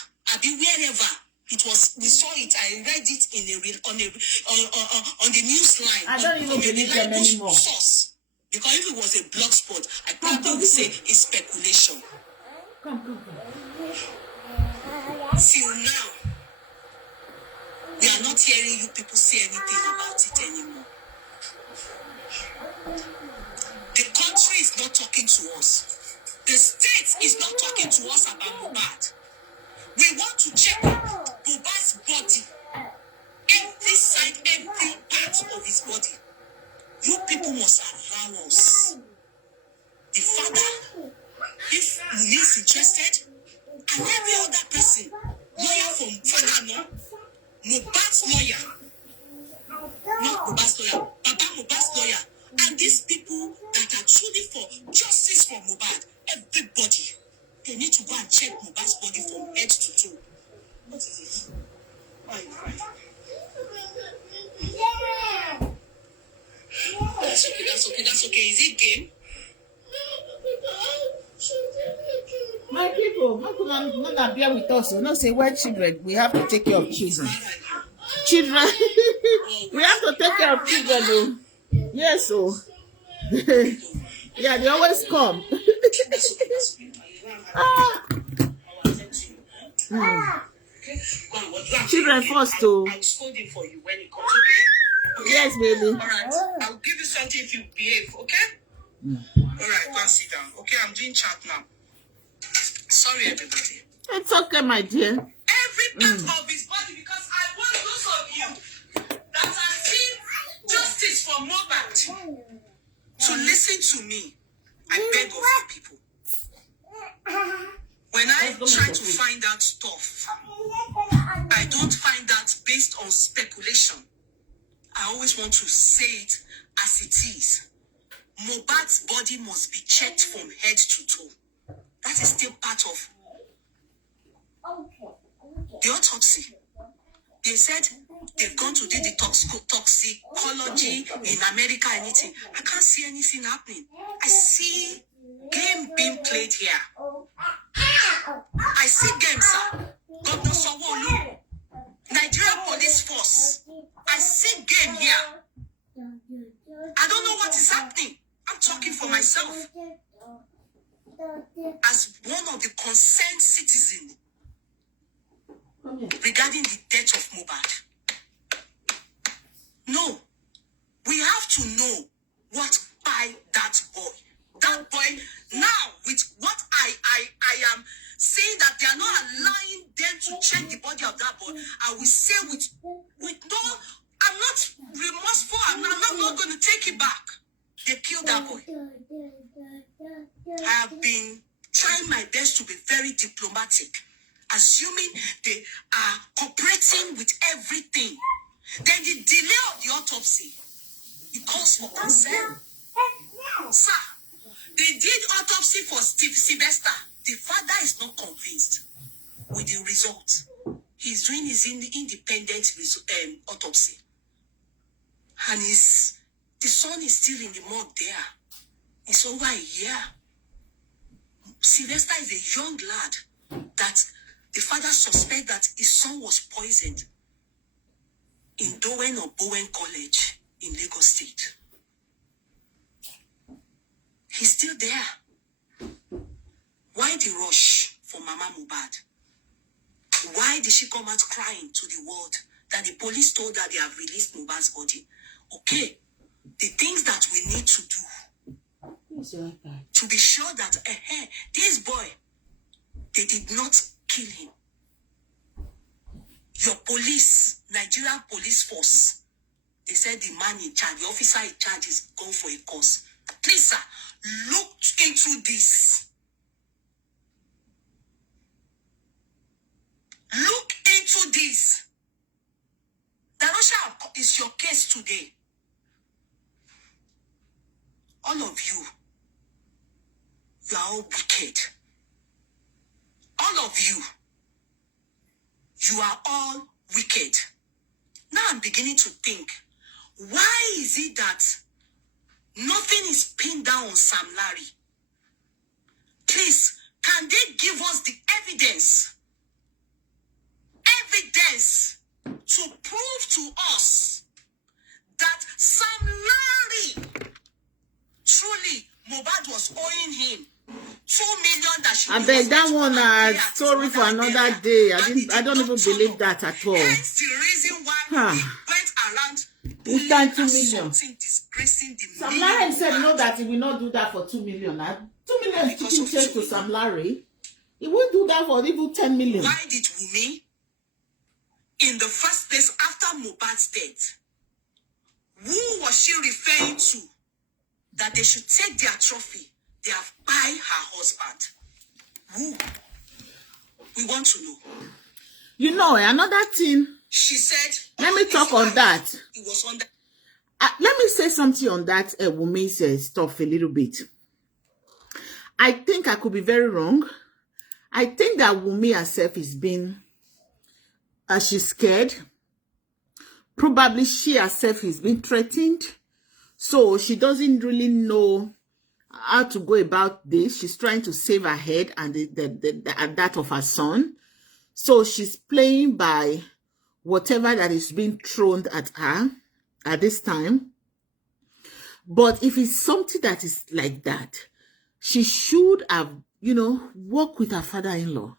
wherever it was. We saw it. I read it on the news line. I don't even believe them anymore. Source. Because if it was a blog spot, I probably would say it's speculation. Come. Till now, we are not hearing you people say anything about it anymore. The country is not talking to us. The state is not talking to us about Mohbad. We want to check Mohbad's body. Every side, every part of his body. You people must allow us. The father, if he is interested, and every other person, lawyer from Fanano, Mohbad's lawyer, not Mohbad's lawyer, Baba Mohbad's lawyer, and these people that are truly for justice for Mohbad, everybody, they need to go and check Mohbad's body from head to toe. What is it? Why are you crying? That's okay. Is it game? My people, not bear with us. You know, say we're children. We have to take care of children. Children, we have to take care of children. Though. Yes, so yeah, they always come. Children first, too. I'll scold him for you when he comes. Yes, baby. All right, I'll give you something if you behave. Okay. All right, go and sit down. Okay, I'm doing chat now. Sorry, everybody. It's okay, my dear. Every part of his body, because I want those of you that are seeing justice for Mohbad to listen to me. I beg of you people. When I try to find out stuff, I don't find that based on speculation. I always want to say it as it is. Mohbad's body must be checked from head to toe. That is still part of the autopsy. They said they've gone to do the toxicology in America, anything. I can't see anything happening. I see game being played here. I see games, sir. Governor Sanwo-Olu, Nigerian Police Force. I see game here. I don't know what is happening. I'm talking for myself. As one of the concerned citizens regarding the death of Mohbad. No. We have to know what by that boy. That boy, now with what I am saying that they are not allowing them to check the body of that boy, I will say with no, I'm not remorseful, I'm not going to take it back. They killed that boy. I have been trying my best to be very diplomatic, assuming they are cooperating with everything. Then the delay of the autopsy, it calls for concern. Sir, they did autopsy for Steve Sylvester. The father is not convinced with the result. He's doing his independent autopsy. And the son is still in the morgue there. It's over a year. Sylvester is a young lad that the father suspects that his son was poisoned in Dowen or Bowen College in Lagos State. He's still there. Why the rush for Mama Mohbad? Why did she come out crying to the world that the police told her they have released Mohbad's body? Okay, the things that we need to do to be sure that this boy, they did not kill him. Your police, Nigerian police force, they said the man in charge, the officer in charge is gone for a course. Please, sir, look into this. Look into this. Darosha is your case today. All of you are all wicked. All of you are all wicked. Now I'm beginning to think, why is it that nothing is pinned down on Sam Larry? Please, can they give us the evidence to prove to us that Sam Larry truly Mohbad was owing him 2 million that she I beg that one sorry for another day. I don't even believe that at all. That's the reason why he went around It's time 2 million. disgracing the Sam Larry said no, that he will not do that for 2 million. 2 million is chicken change to Sam Larry. He won't do that for even 10 million. Why did Wunmi, in the first place after Mohbad's death, who was she referring to that they should take their trophy? They have by her husband. Who? We want to know. You know, another thing. She said. Let me talk on that. It was on the. Let me say something on that woman's stuff a little bit. I think I could be very wrong. I think that Wunmi herself is being, she's scared. Probably she herself is being threatened. So she doesn't really know how to go about this. She's trying to save her head and that of her son. So she's playing by whatever that is being thrown at her at this time. But if it's something that is like that, she should have, worked with her father-in-law.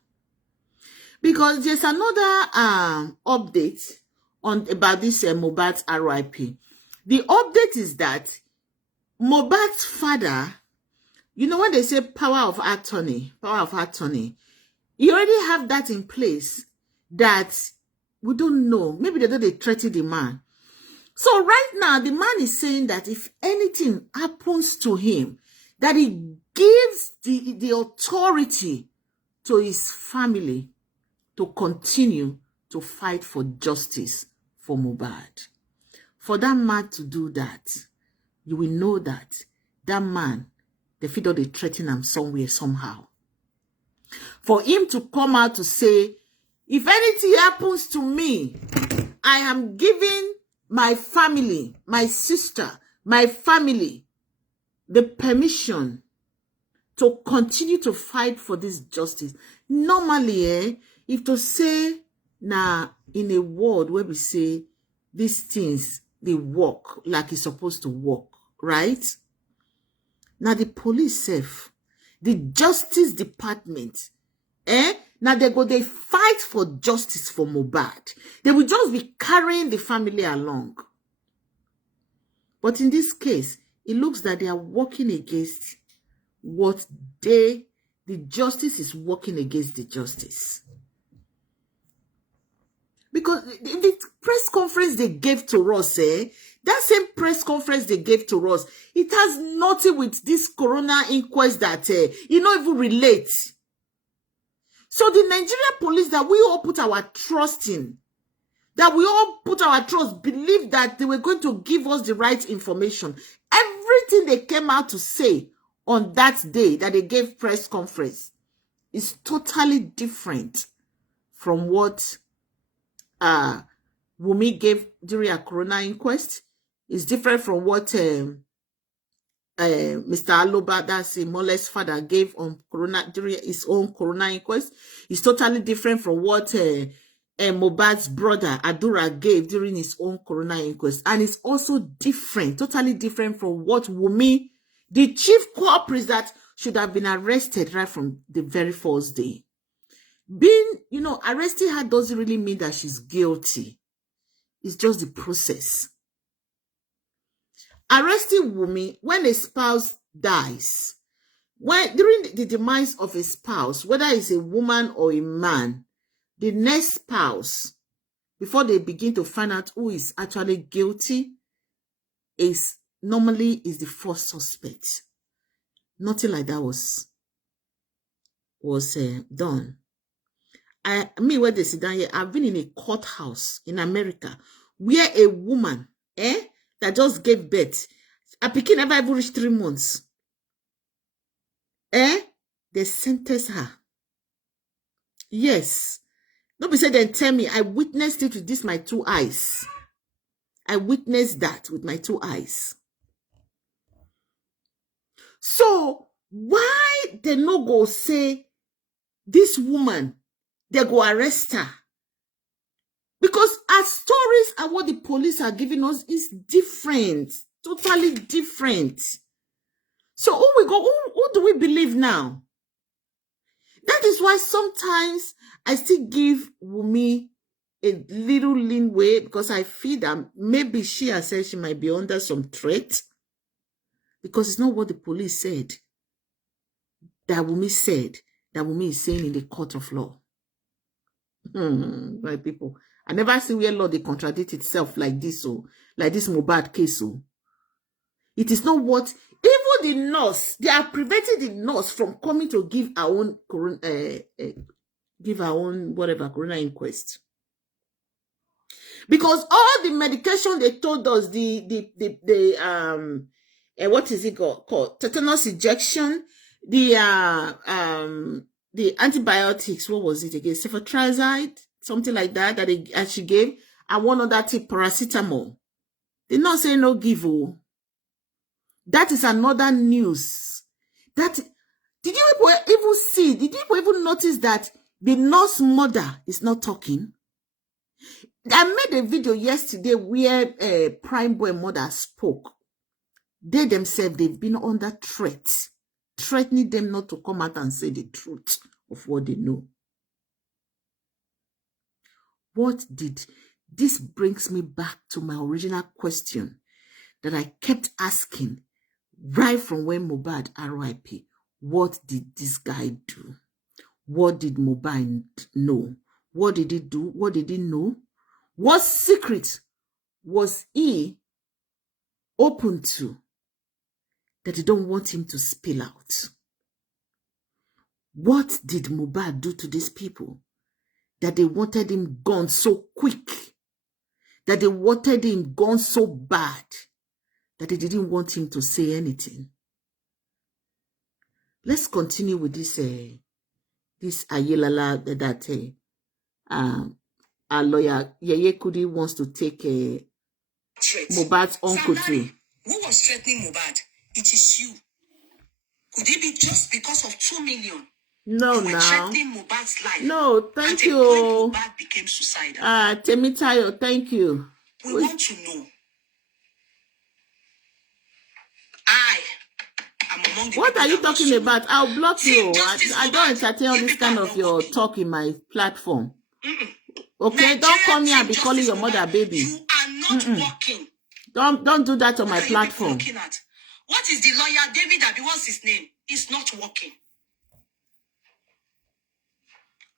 Because there's another update about this Mohbad's RIP. The update is that Mohbad's father, when they say power of attorney, he already have that in place that we don't know. Maybe they threaten the man. So right now, the man is saying that if anything happens to him, that he gives the authority to his family to continue to fight for justice for Mohbad. For that man to do that, you will know that that man, they feel they threaten him somewhere, somehow. For him to come out to say, if anything happens to me, I am giving my family, my sister, my family, the permission to continue to fight for this justice. Normally, if to say, now in a world where we say these things, they work like it's supposed to work, right? Now the police safe, the justice department, now they fight for justice for Mohbad. They will just be carrying the family along. But in this case, it looks that they are working against what the justice is working against the justice. Because the press conference they gave to us, That same press conference they gave to us, it has nothing with this corona inquest that you not even relate. So the Nigerian police that we all put our trust in, believe that they were going to give us the right information. Everything they came out to say on that day that they gave press conference is totally different from what Wunmi gave during a corona inquest. It's different from what Mr. Aloba, that's Mole's father, gave on corona during his own corona inquest. It's totally different from what Mohbad's brother Adura gave during his own corona inquest. And it's also different, totally different from what Wunmi, the chief culprit that should have been arrested right from the very first day. Being, arresting her doesn't really mean that she's guilty. It's just the process. Arresting Wunmi, when a spouse dies, during the demise of a spouse, whether it's a woman or a man, the next spouse, before they begin to find out who is actually guilty, is the first suspect. Nothing like that was done. Where they sit down here, I've been in a courthouse in America where a woman, that just gave birth, a pikin never even reached 3 months, they sentenced her. Yes. Nobody said then tell me, I witnessed it with this my 2 eyes. I witnessed that with my 2 eyes. So why they no go say this woman, they go arrest her? Because our stories and what the police are giving us is different, totally different. So who do we believe now? That is why sometimes I still give Wunmi a little leeway, because I feel that maybe she herself, she might be under some threat, because it's not what the police said that Wunmi said, that Wunmi is saying in the court of law. My people, I never see where law they contradict itself like this, like this Mohbad case. It is not what, even the nurse, they are preventing the nurse from coming to give her own corona inquest. Because all the medication they told us, what is it called? Tetanus injection, the antibiotics, what was it again? Cephotrazide, something like that, that she gave, and one other thing, paracetamol. They not say no give. That is another news. Did you even see? Did you even notice that the nurse mother is not talking? I made a video yesterday where Prime Boy mother spoke. They themselves, they've been under threat, threatening them not to come out and say the truth of what they know. This brings me back to my original question that I kept asking right from when Mohbad RIP. What did this guy do? What did Mohbad know? What did he do? What did he know? What secret was he open to that they don't want him to spill out? What did Mohbad do to these people that they wanted him gone so quick? That they wanted him gone so bad that they didn't want him to say anything? Let's continue with this Ayelala that our lawyer Yeye Kudi wants to take Mohbad's uncle to. Who was threatening Mohbad? It is you. Could it be just because of 2 million? No, you were threatening Mohbad's life. No, thank you. Point Mohbad became suicidal. Temitayo, thank you. We want to know. I am among the What are you talking about? I'll block you. I don't entertain all this kind of your talk in my platform. Okay, don't come here and be calling your mother baby. You are not working. Don't do that on my platform. What is the lawyer David Abi? What's his name? He's not working.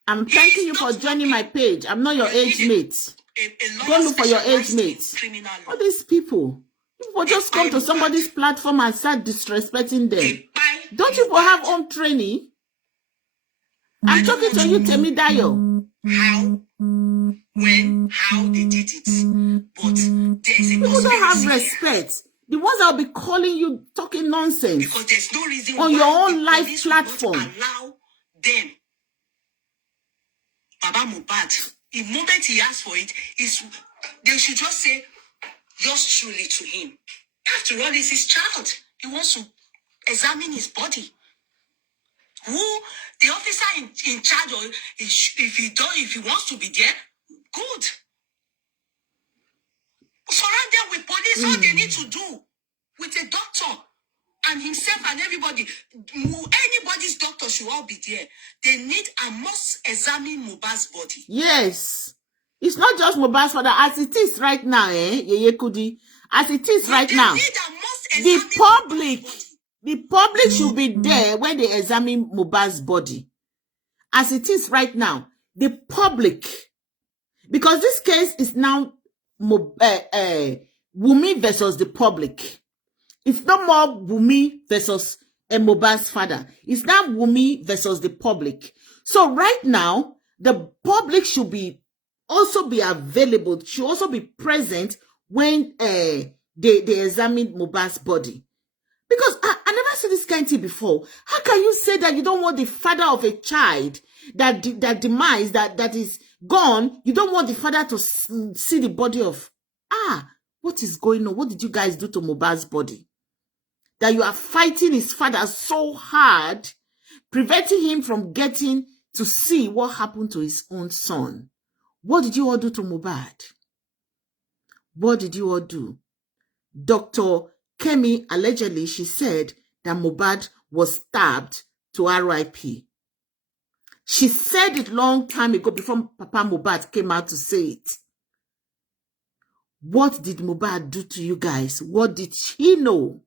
I'm thanking you for joining my page. I'm not your age mate. a Go lawyer look for your age specialized in mates. criminal law. All these people just come to somebody's platform and start disrespecting them. Don't you have home training? I'm talking to you, Temidayo. How, when, how they did it. But there is a People don't have conspiracy respect. The ones that will be calling you talking nonsense because there's no reason on why your own the live police will platform. not allow them. Baba Mohbad, the moment he asks for it, they should just say, yours truly to him. After all, it's his child. He wants to examine his body. Who the officer in charge, or if he wants to be there, good. Surround them with police. All they need to do with a doctor and himself and everybody. Anybody's doctor should all be there. They need and must examine Mohbad's body. Yes. It's not just Mohbad's father. As it is right now, Yeye Kudi. As it is right now, the public should be there when they examine Mohbad's body. As it is right now, the public, because this case is now Wumi versus the public. It's no more Wumi versus Mohbad's father. It's now Wumi versus the public. So right now, the public should also be available, should also be present when they examine Mohbad's body. Because I never seen this kind of thing before. How can you say that you don't want the father of a child that demise, that is gone, you don't want the father to see the body of... what is going on? What did you guys do to Mohbad's body? That you are fighting his father so hard, preventing him from getting to see what happened to his own son. What did you all do to Mohbad? What did you all do? Dr. Kemi, allegedly, she said that Mohbad was stabbed to RIP. She said it long time ago before Papa Mohbad came out to say it. What did Mohbad do to you guys? What did he know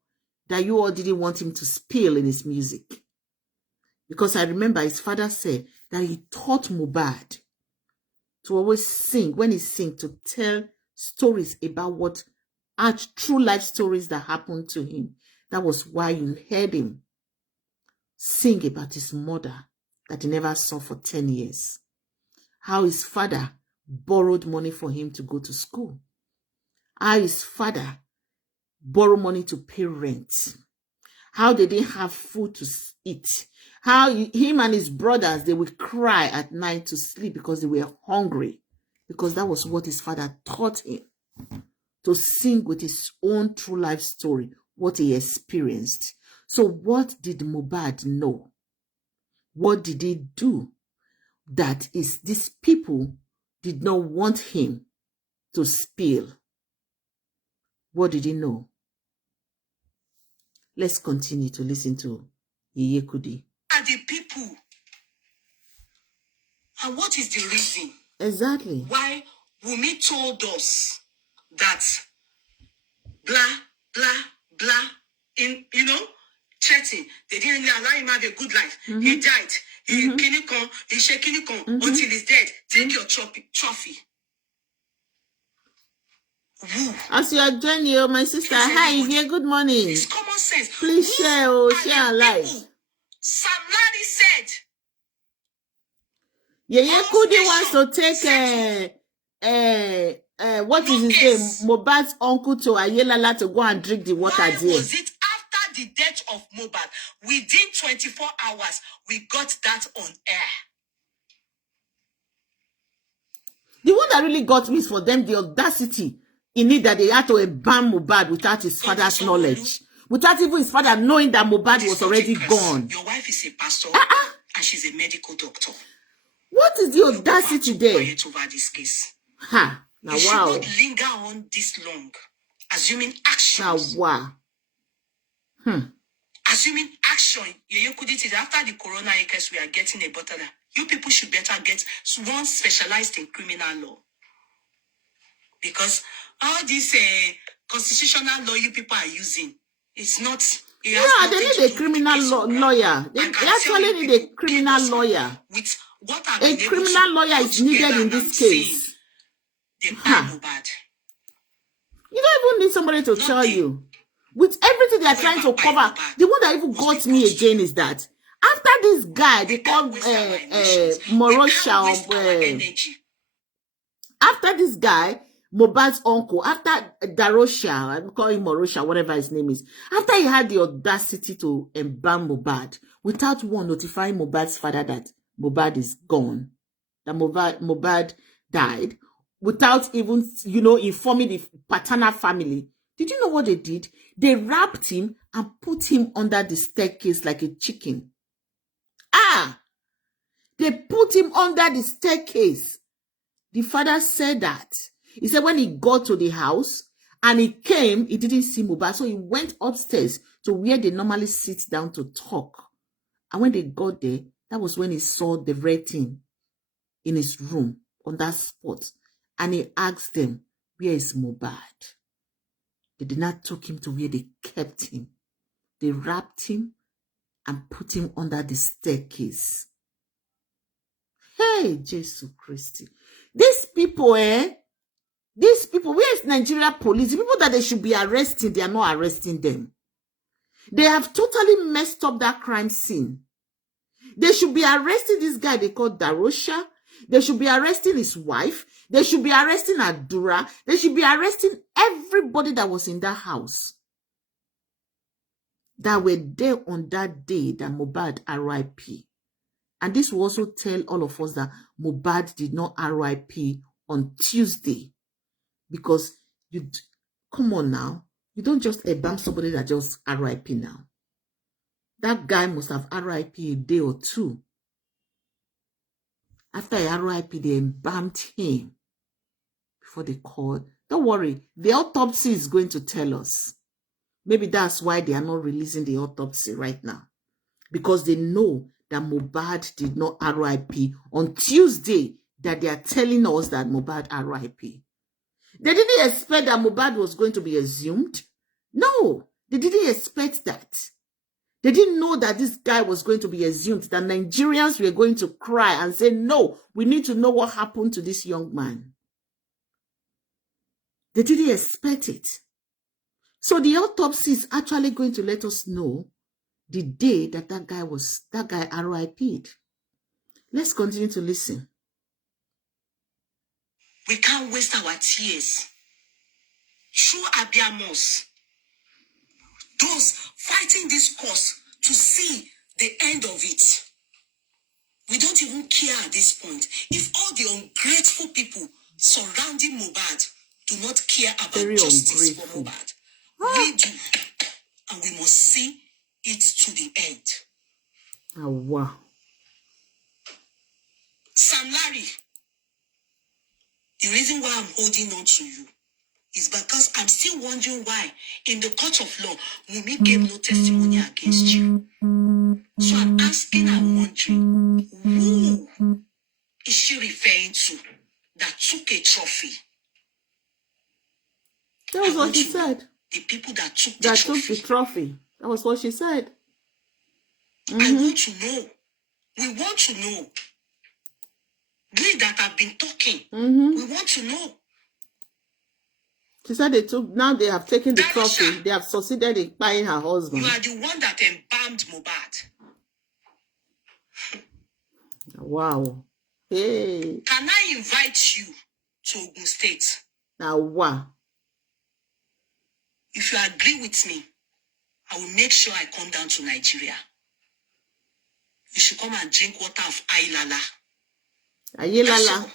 that you all didn't want him to spill in his music? Because I remember his father said that he taught Mohbad to always sing, when he sing, to tell stories about what true life stories that happened to him. That was why you heard him sing about his mother that he never saw for 10 years. How his father borrowed money for him to go to school. How his father borrowed money to pay rent. How they didn't have food to eat. How him and his brothers, they would cry at night to sleep because they were hungry. Because that was what his father taught him. To sing with his own true life story, what he experienced. So what did Mohbad know? What did he do? That is, these people did not want him to spill. What did he know? Let's continue to listen to Yeye Kudi. Are the people? And what is the reason? Exactly. Why Wumi told us that blah, blah, blah, threatening. They didn't allow him to have a good life. He died. He until he's dead. Take your trophy. Woo. As you are joining you, my sister, hi, yeah, good morning. It's common sense. Please share live. Sam Larry said. Yeye Kudi wants to take what is his name? Mohbad's uncle to Ayelala to go and drink the water there. Why was it after the death of Mohbad? Within 24 hours, we got that on air. The one that really got me is for them, the audacity in it that they had to ban Mohbad without his father's knowledge. Without even his father knowing that Mohbad was already gone. Your wife is a pastor and she's a medical doctor. What is the audacity there? Over this case. Now, you should not linger on this long. Assuming actions. Now, wow. Assuming action. You could it after the corona case we are getting a better. You people should better get one specialized in criminal law. Because all this constitutional law you people are using, it's not... They need a criminal lawyer. They actually need a criminal lawyer. With what a criminal lawyer is needed in this case. They buy Mohbad. You don't even need somebody to tell you. With everything they are trying to cover, the one that even got me again is that after this guy, they call Morosha, after this guy, Mohbad's uncle, after Darosha, I'm calling Morosha, whatever his name is, after he had the audacity to embalm Mohbad without one notifying Mohbad's father that Mohbad is gone, that Mohbad died, without even, informing the paternal family. Did you know what they did? They wrapped him and put him under the staircase like a chicken. They put him under the staircase. The father said that. He said when he got to the house and he came, he didn't see Mohbad. So he went upstairs to where they normally sit down to talk. And when they got there, that was when he saw the red thing in his room on that spot. And he asked them, where is Mohbad? They did not take him to where they kept him. They wrapped him and put him under the staircase. Hey, Jesus Christ. These people, where is Nigeria police? The people that they should be arresting, they are not arresting them. They have totally messed up that crime scene. They should be arresting this guy they call Darosha. They should be arresting his wife. They should be arresting Adura. They should be arresting everybody that was in that house, that were there on that day that Mohbad RIP. And this will also tell all of us that Mohbad did not RIP on Tuesday. Because come on now, you don't just embalm somebody that just RIP now. That guy must have RIP a day or two. After he RIP, they embalmed him before they called. Don't worry, the autopsy is going to tell us. Maybe that's why they are not releasing the autopsy right now. Because they know that Mohbad did not RIP on Tuesday, that they are telling us that Mohbad RIP. They didn't expect that Mohbad was going to be exhumed. No, they didn't expect that. They didn't know that this guy was going to be exhumed, that Nigerians were going to cry and say, no, we need to know what happened to this young man. They didn't expect it. So the autopsy is actually going to let us know the day that that guy RIP'd. Let's continue to listen. We can't waste our tears. True Abiamos, those fighting this cause to see the end of it. We don't even care at this point. If all the ungrateful people surrounding Mohbad do not care about justice for Mohbad, we do. And we must see it to the end. Oh, wow. Sam Larry, the reason why I'm holding on to you is because I'm still wondering why, in the court of law, Wunmi gave no testimony against you. So I'm asking and wondering, who is she referring to that took a trophy? That was what she said. The people that took the trophy. That was what she said. I want to know. We want to know. We that have been talking, we want to know. She said now they have taken the trophy. They have succeeded in buying her husband. You are the one that embalmed Mohbad. Wow. Hey. Can I invite you to Ogun State? Now, wow. If you agree with me, I will make sure I come down to Nigeria. You should come and drink water of Ayelala. Ayelala.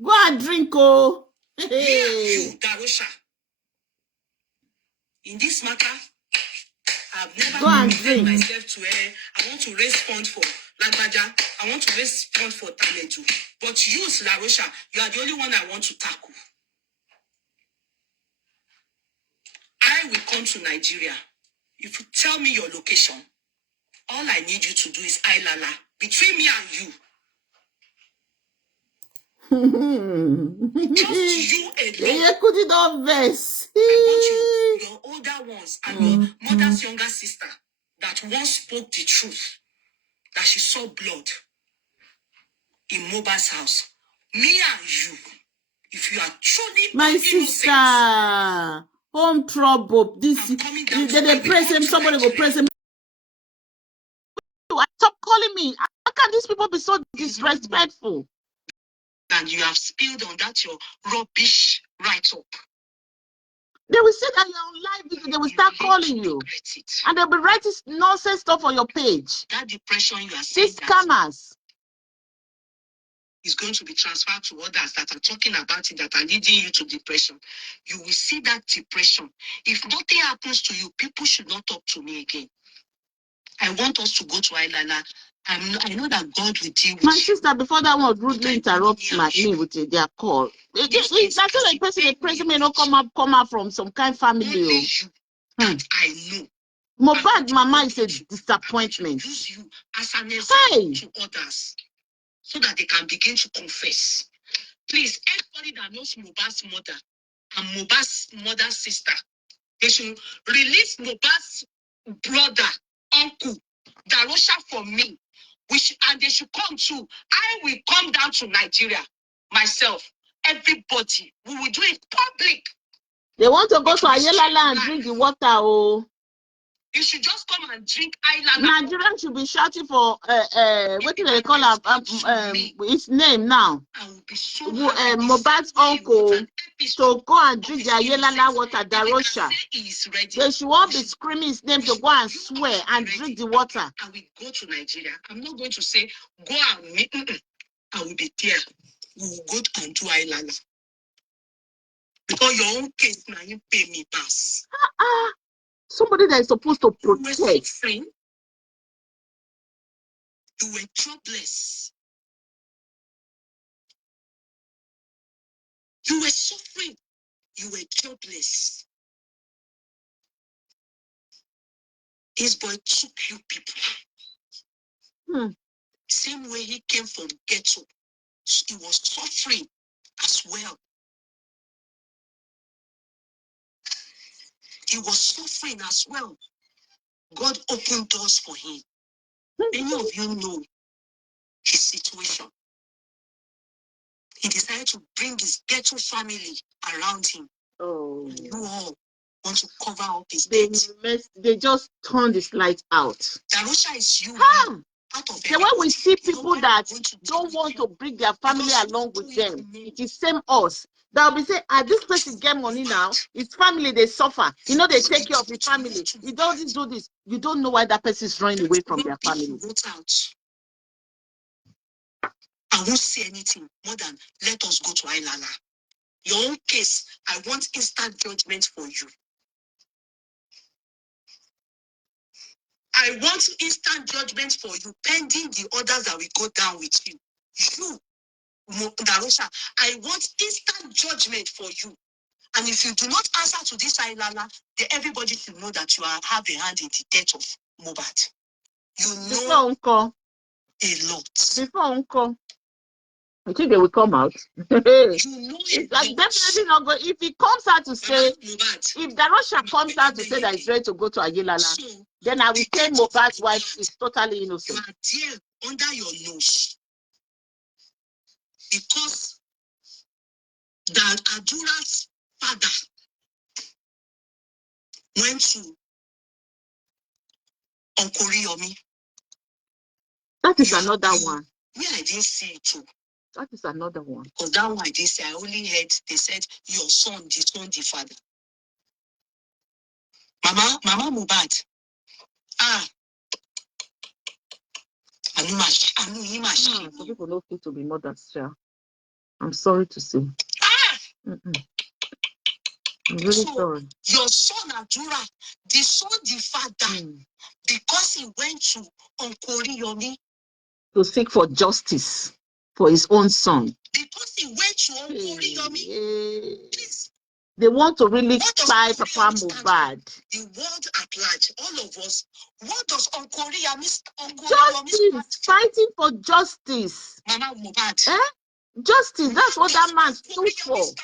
Go and drink, oh. You, Darosha. In this matter, I've never committed myself to I want to raise funds for Lagbaja. I want to raise funds for Talentu. But you, Darosha, you are the only one I want to tackle. I will come to Nigeria. If you tell me your location, all I need you to do is Ayelala. Between me and you. Just you alone. I want your older ones and your mother's younger sister that once spoke the truth, that she saw blood in Mohbad's house. Me and you. If you are truly my innocent, sister, home trouble. This they praise him. Somebody will praise him. Stop calling me. How can these people be so disrespectful? and you have spilled on that your rubbish write-up. They will say that you're on live. They will start calling you, and they'll be writing nonsense stuff on your page. That depression you are saying, these scammers, is going to be transferred to others that are talking about it, that are leading you to depression. You will see that depression. If nothing happens to you, people should not talk to me again. I want us to go to Ayelala. I know that God will deal with my you. sister, before that one rudely interrupts me with their call. That's what like person the person may not come out from some kind family. Only you that I know. Mohbad mama is a disappointment. Use you as an example to others, so that they can begin to confess. Please, everybody that knows Mohbad's mother and Mohbad's mother's sister, they should release Mohbad's brother, uncle, Darosha for me. And they should come too. I will come down to Nigeria myself. Everybody, we will do it public. They want to go to Ayelala and drink the water. Oh, you should just come and drink Ayelala. Nigerians should be shouting for what do they call his name now? I will be so Mohbad's uncle to go and drink the Ayelala water, Darosha. They should all be screaming his name to go and swear and drink the water. I will go to Nigeria. I'm not going to say go and meet. I will be there. We will go and do Ayelala. Because your own case now, you pay me pass. Somebody that is supposed to protect. You were suffering. You were jobless. You were suffering. You were jobless. This boy took you people. Same way he came from ghetto. He was suffering as well. He was suffering as well. God opened doors for him. Many of you know his situation. He decided to bring his ghetto family around him. Oh. And you all want to cover up his debt. They just turned this light out. Darosha is you. The way we see people that don't want to bring their family along with them, it is same us. They'll be saying, this person get money now. His family, they suffer. You know, they take care of the family. He doesn't do this. You don't know why that person is running away from their family. I won't say anything more than let us go to Ayelala. Your own case, I want instant judgment for you. I want instant judgment for you, pending the orders that will go down with you. You, Darosha, I want instant judgment for you. And if you do not answer to this Ayelala, then everybody should know that you have a hand in the death of Mohbad. You know a lot. Before Uncle, I think they will come out. It's definitely not good. If he comes out to say, if Darosha comes out to say that he's ready to go to Ayelala, then I will claim Mohbad's wife is totally innocent. You are there under your nose. Because that Adura's father went to Uncle Riyomi. That is another one. Me, I didn't see it too. That is another one. Because that one I didn't see. I only heard they said your son, the father. Mama Mohbad. Some people don't fit to be mothers, child. I'm sorry to say. I'm really sorry. Your son Adura, the father, because he went to Uncle Riyomi to seek for justice for his own son. Because he went to Uncle Riyomi. Please. They want to really spy Papa Mohbad. The world at large, all of us, what does Uncle Riyomi stand? Justice, fighting for justice. Mama Mohbad. Justice, that's what that man stood for.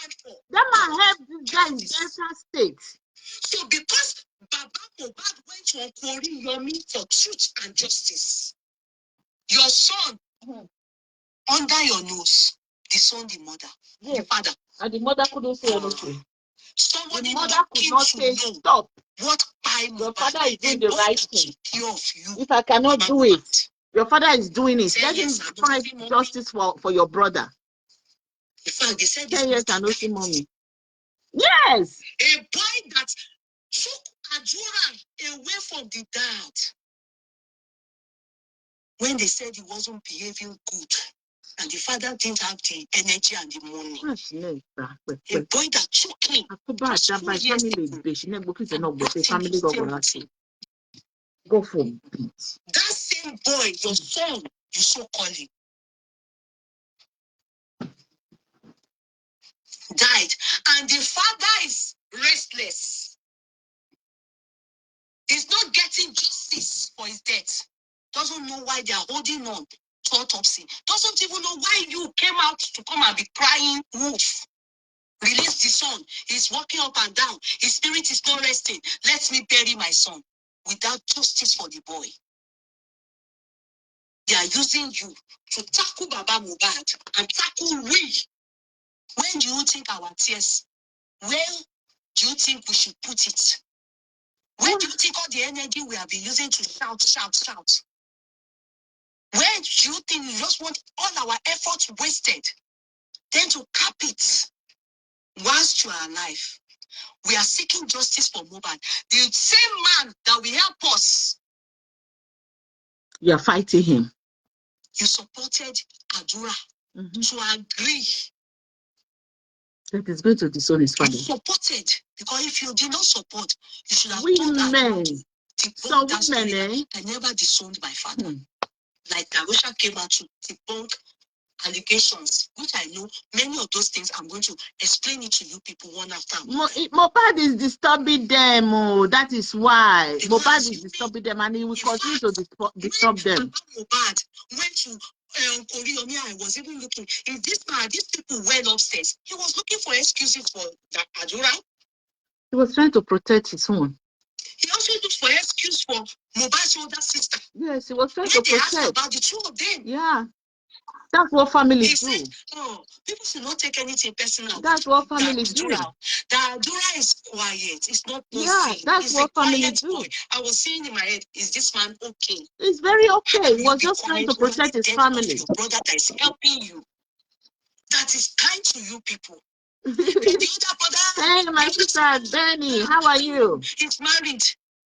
That man helped this guy in Delta State. So because Baba Mohbad went to Uncle Riyomi for truth and justice, your son, under your nose, the son, the mother, the father, And the mother couldn't say anything. Somebody The mother could not say stop. What your father is doing the right thing. If I cannot do it, your father is doing it. Let him fight justice for your brother. In fact, they said 10 years and no see mommy. Yes. A boy that took Ajura away from the dad when they said he wasn't behaving good. And the father didn't have the energy and the money. A boy that took him just 2 years ago. Go for it. That same boy, your son, you so call him, died. And the father is restless. He's not getting justice for his death. Doesn't know why they are holding on to autopsy. Doesn't even know why you came out to come and be crying wolf. Release the son. He's walking up and down. His spirit is not resting. Let me bury my son. Without justice for the boy. They are using you to tackle Baba Mohbad and tackle we. When do you think our tears? Where do you think we should put it? Where do you think all the energy we have been using to shout, shout, shout? Where do you think we just want all our efforts wasted? Then to cap it whilst you are alive. We are seeking justice for Mohbad. The same man that will help us. You are fighting him. You supported Adura to agree. That is going to disown his father. You supported. Because if you did not support, you should have women. Some women, I never disowned my father. Like Darosha came out to debunk allegations, which I know many of those things. I'm going to explain it to you people one after another. Mohbad is disturbing them. Oh, that is why Mohbad is disturbing them, and he will continue to disturb them. Mohbad went to Koriomi. I was even looking. Is this man? These people went upstairs. He was looking for excuses for Adura. He was trying to protect his own. He also looked for excuse for Mohbad's older sister. Yes, he was trying to protect. They asked about the two of them. Yeah. That's what families do. Oh, people should not take anything personal. That's what families do. The Adura is quiet. It's not noisy. Yeah, that's what families do. Boy. I was saying in my head, is this man okay? It's very okay. He was just trying to protect his family. Your brother that is helping you. That is kind to you people. Hey, my sister Benny, how are you? He's married.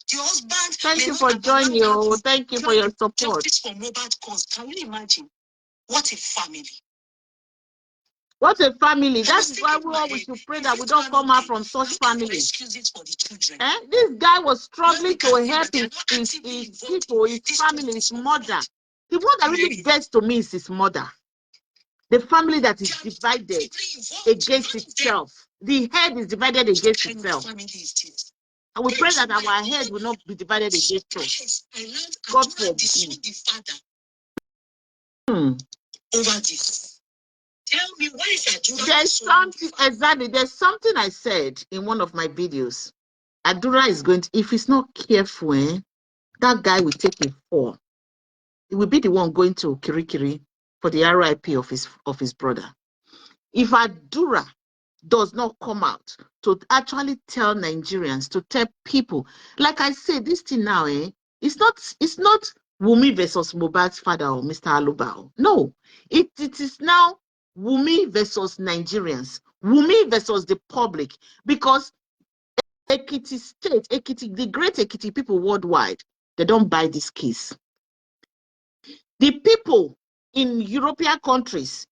The husband. Thank you for joining you. Thank you for your support. Justice for Mohbad cause. Can you imagine? What a family. What a family. That is why we should pray that we don't come out from such families. Excuses for the children. This guy was struggling to help his people, his family, his mother. The one that really gets to me is his mother. The family that is divided against itself. The head is divided against itself. And we pray that our head will not be divided against us. God forbid. Over this. Tell me, why is Adura? There's something, exactly. There's something I said in one of my videos. Adura is going to, if he's not careful, that guy will take a fall. He will be the one going to Kirikiri for the RIP of his brother. If Adura does not come out to actually tell Nigerians, to tell people, like I say, this thing now, it's not Wumi versus Mohbad's father or Mr. Alubao. No, it is now Wumi versus Nigerians, Wumi versus the public, because Ekiti State, the great Ekiti people worldwide, they don't buy this case. The people in European countries,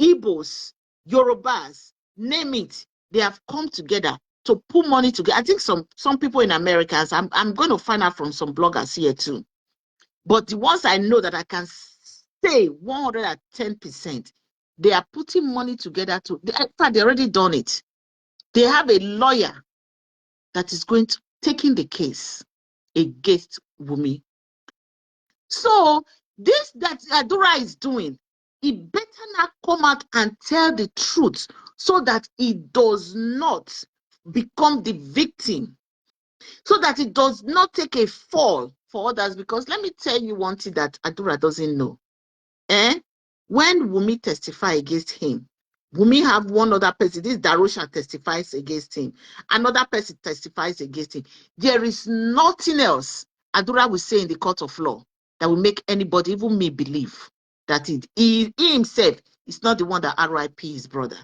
Igbos, Yorubas, name it, they have come together to put money together. I think some people in America, I'm going to find out from some bloggers here too. But the ones I know that I can say 110%, they are putting money together to, in fact, they already done it. They have a lawyer that is going to taking the case against Wumi. So this that Adura is doing, he better not come out and tell the truth so that he does not become the victim, so that it does not take a fall for others. Because let me tell you one thing that Adura doesn't know. When Wumi testify against him, Wumi have one other person. This Darosha testifies against him. Another person testifies against him. There is nothing else Adura will say in the court of law that will make anybody, even me, believe that he himself is not the one that RIP his brother.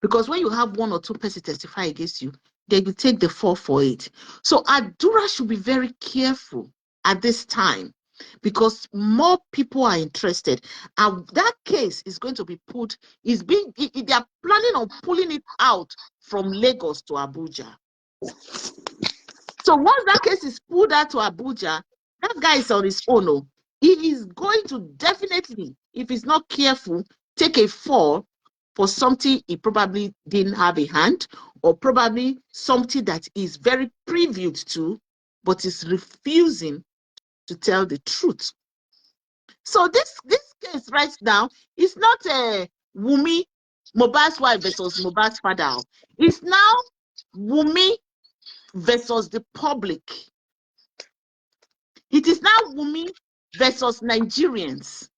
Because when you have one or two persons testify against you, they will take the fall for it. So Adura should be very careful at this time, because more people are interested, and that case is going to be they are planning on pulling it out from Lagos to Abuja. So once that case is pulled out to Abuja, that guy is on his own. Oh. He is going to definitely, if he's not careful, take a fall for something he probably didn't have a hand, or probably something that he's very privy to, but is refusing to tell the truth. So this case right now is not a Wumi, Mohbad's wife versus Mohbad's father. It's now Wumi versus the public. It is now Wumi versus Nigerians.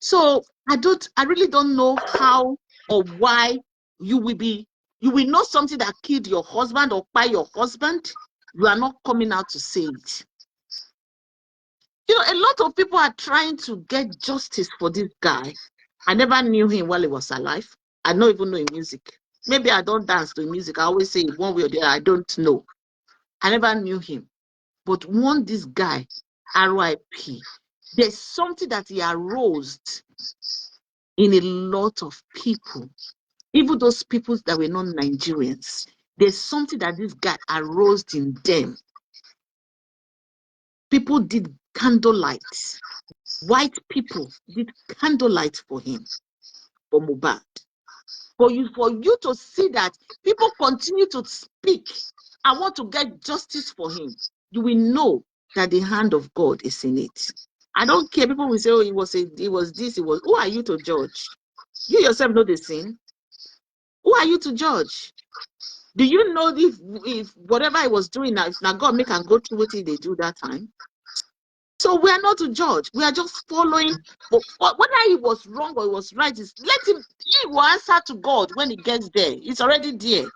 So I really don't know how or why you will know something that killed your husband or by your husband. You are not coming out to say it. You know, a lot of people are trying to get justice for this guy. I never knew him while he was alive. I don't even know his music. Maybe I don't dance to music. I always say one way or the other, I don't know. I never knew him. But one, this guy, RIP, there's something that he aroused in a lot of people, even those people that were not Nigerians. There's something that this guy aroused in them. People did candlelight. White people did candlelight for him, for Mohbad. For you to see that people continue to speak, I want to get justice for him, you will know that the hand of God is in it. I don't care. People will say, oh, it was this, it was. Who are you to judge? You yourself know the sin. Who are you to judge? Do you know if whatever I was doing now, if now God make and go through what they do that time? So we are not to judge. We are just following. But whether he was wrong or he was right, let him. He will answer to God when he gets there. It's already there.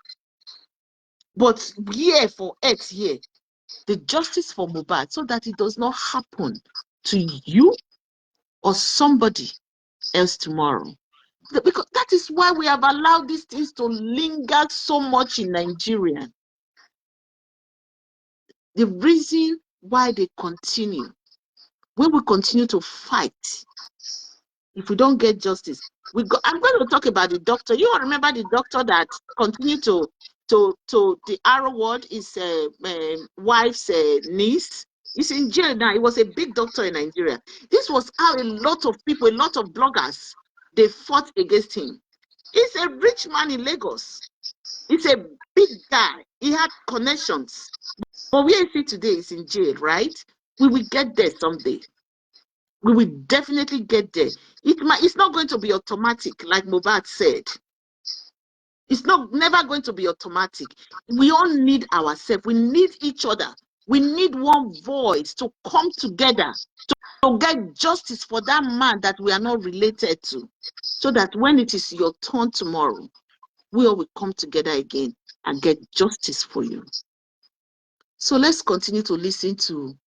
But here for earth here, the justice for Mohbad, so that it does not happen to you or somebody else tomorrow. Because that is why we have allowed these things to linger so much in Nigeria. The reason why they continue, when we continue to fight, if we don't get justice, I'm going to talk about the doctor. You all remember the doctor that continued to the arrow word is wife's niece. He's in jail now. He was a big doctor in Nigeria. This was how a lot of people, a lot of bloggers, they fought against him. He's a rich man in Lagos. He's a big guy. He had connections. But where is he today? He's in jail, right? We will get there someday. We will definitely get there. It's not going to be automatic, like Mohbad said. It's never going to be automatic. We all need ourselves. We need each other. We need one voice to come together to get justice for that man that we are not related to, so that when it is your turn tomorrow, we all will come together again and get justice for you. So let's continue to listen to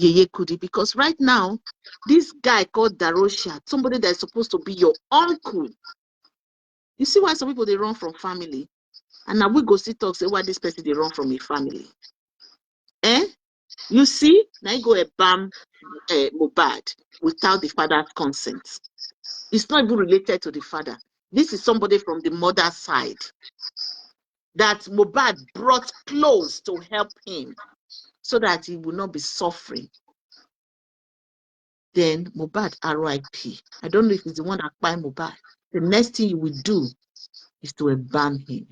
Yeye Kudi, because right now, this guy called Darosha, somebody that is supposed to be your uncle. You see why some people, they run from family? And now we go see talk, say why this person, they run from a family. You see, now you go a bam Mohbad without the father's consent. It's not even related to the father. This is somebody from the mother's side that Mohbad brought close to help him so that he will not be suffering. Then Mohbad RIP. I don't know if it's the one that buy Mohbad. The next thing you will do is to embalm him.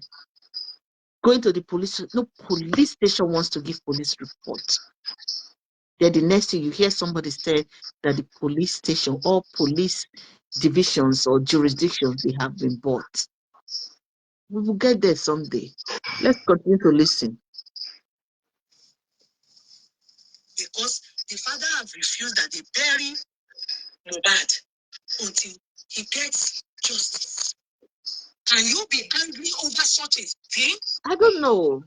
Going to the police, no police station wants to give police report. Then the next thing you hear somebody say that the police station or police divisions or jurisdictions, they have been bought. We will get there someday. Let's continue to listen. Because the father have refused that they bury Mohbad until he gets justice. Can you be angry over such a thing? I don't know.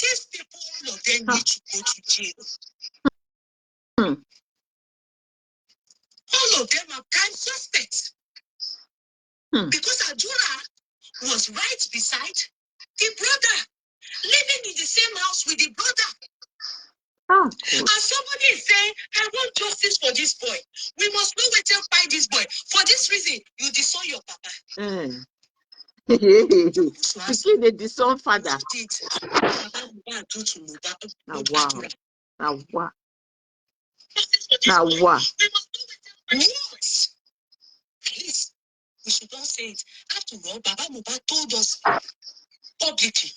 These people, all of them need to go to jail. Hmm. All of them are prime suspects. Because Adura was right beside the brother, living in the same house with the brother. And somebody is saying, I want justice for this boy. We must go wait and find this boy. For this reason, you disown your papa. The kid, they disown father. What did Papa Mohbad do to Mohbad? Now, wow. Now, wow. Now, wow. Yes. Please, we should not say it. After all, Baba Mohbad told us publicly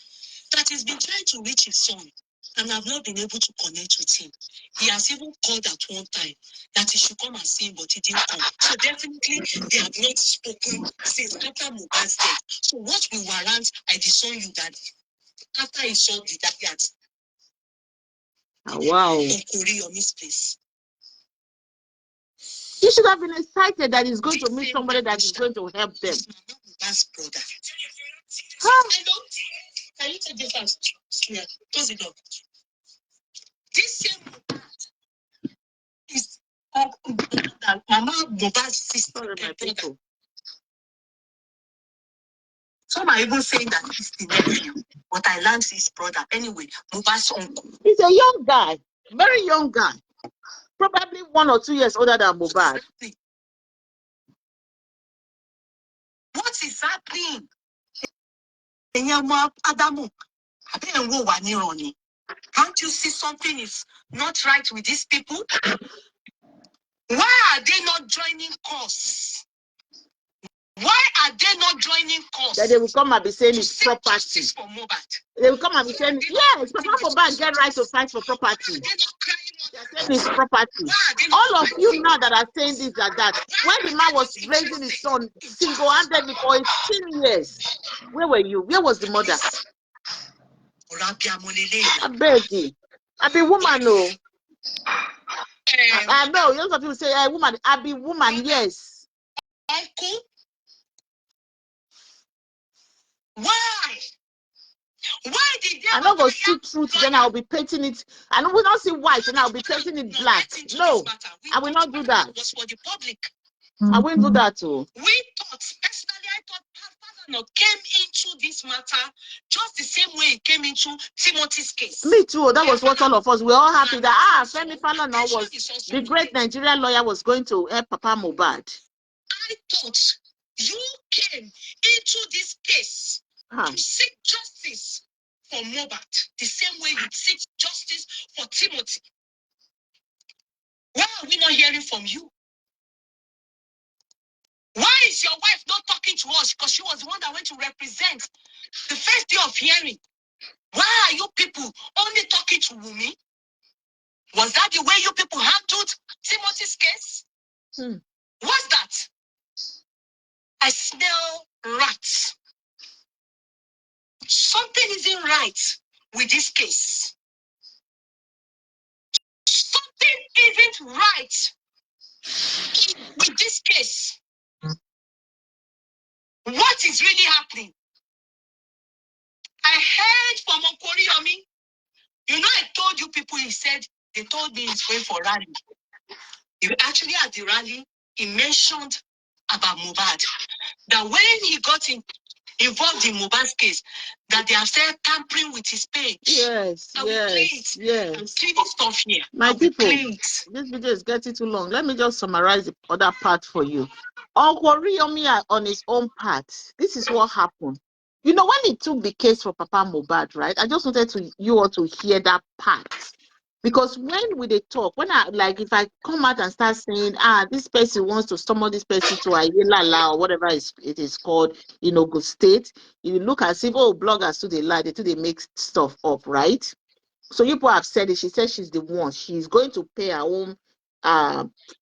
that he's been trying to reach his son and have not been able to connect with him. He has even called at one time that he should come and see him, but he didn't come. So definitely they have not spoken since after Mohbad's death. So what will warrant I disown you, Daddy? After he saw the that wow. Okoriyomi's place. He should have been excited that he's going to meet somebody that is going to help them. That's brother. Hello? Can you take this out? Yeah, close it up. This same is Mama Mohbad's sister. Sorry, my people. Some are even saying that he's the nephew, but I learned his brother. Anyway, Mohbad's uncle. He's a young guy, very young guy, probably 1 or 2 years older than Mohbad. What is happening? Can't you see something is not right with these people? Why are they not joining cause? Why are they not joining cause? That they will come and be saying it's property. For Mohbad. They will come and be saying, yes, Papa Mohbad get right to fight for property. They are saying it's property. All of you now that are saying this and that, when the man was raising his son single-handedly for 18 years, where were you? Where was the mother? I beg you. I be woman, no. I know. Lots of people say, hey, woman. I be woman, yes. Uncle? Why? Why did they? I'm not going to see truth, then I'll be painting it. I will not see white, and I'll be painting it black. No, I will not do that. Was for the public. I won't do that too. We thought, personally, I thought Father came into this matter just the same way he came into Timothy's case. Me too. That was what all of us, we all happy that Femi Falana was the great Nigerian lawyer was going to help Papa Mohbad. I thought you came into this case to seek justice for Mohbad the same way you seek justice for Timothy. Why are we not hearing from you? Why is your wife not talking to us? Because she was the one that went to represent the first day of hearing. Why are you people only talking to Wumi? Was that the way you people handled Timothy's case? What's that? I smell rats. Something isn't right with this case. Something isn't right with this case. What is really happening? I heard from Okoriyomi. You know, I told you people, he said, they told me he's going for rally. He actually at the rally, he mentioned about Mohbad. That when he got involved in Mohbad's case, that they have started tampering with his page. Yes, yes, yes. I'm cleaning stuff here. My people, this video is getting too long. Let me just summarize the other part for you. Okoriyomi on his own part, this is what happened. You know, when he took the case for Papa Mohbad, right? I just wanted you all to hear that part. Because when we talk, when if I come out and start saying, this person wants to summon this person to Ayelala or whatever it is called in Ogun State, you look as if, bloggers do they lie, they make stuff up, right? So people have said it. She said she's the one. She's going to pay her own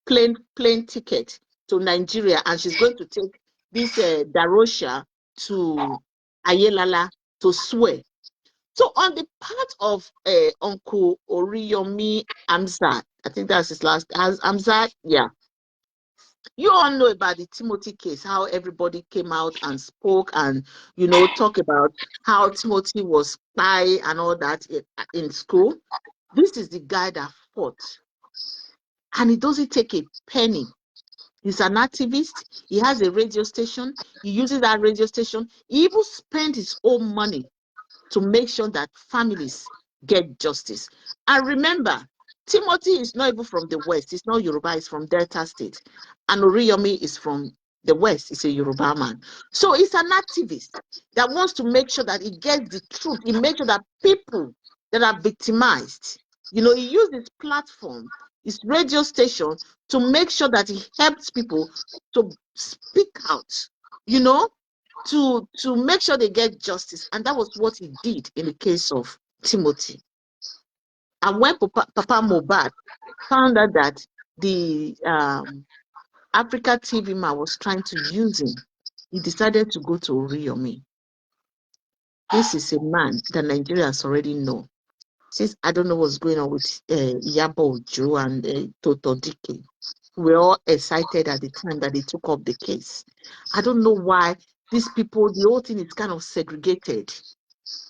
plane ticket to Nigeria, and she's going to take this Darosha to Ayelala to swear. So on the part of Uncle Oriyomi Amzat, I think that's his last, Amzat, yeah. You all know about the Timothy case, how everybody came out and spoke and, talk about how Timothy was spy and all that in school. This is the guy that fought. And he doesn't take a penny. He's an activist. He has a radio station. He uses that radio station. He even spent his own money to make sure that families get justice. And remember, Timothy is not even from the West. He's not Yoruba. He's from Delta State. And Oriyomi is from the West. He's a Yoruba man. So he's an activist that wants to make sure that he gets the truth. He makes sure that people that are victimized, he used his platform, his radio station, to make sure that he helps people to speak out, to make sure they get justice. And that was what he did in the case of Timothy. And when Papa Mohbad found out that the Africa TV man was trying to use him, he decided to go to Oriyomi. This is a man that Nigerians already know. Since I don't know what's going on with Iyabo Ojo and Toto Dike, we were all excited at the time that they took up the case. I don't know why these people, the whole thing is kind of segregated.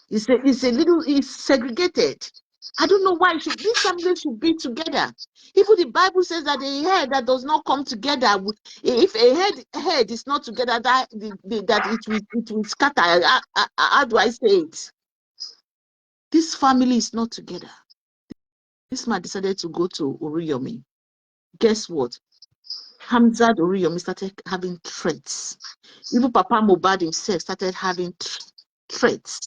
It's segregated. I don't know why these families should be together. Even the Bible says that a head that does not come together, if a head is not together, that it will scatter. How do I say it? This family is not together. This man decided to go to Oriyomi. Guess what? Hamzat Oriyomi started having threats. Even Papa Mohbad himself started having threats.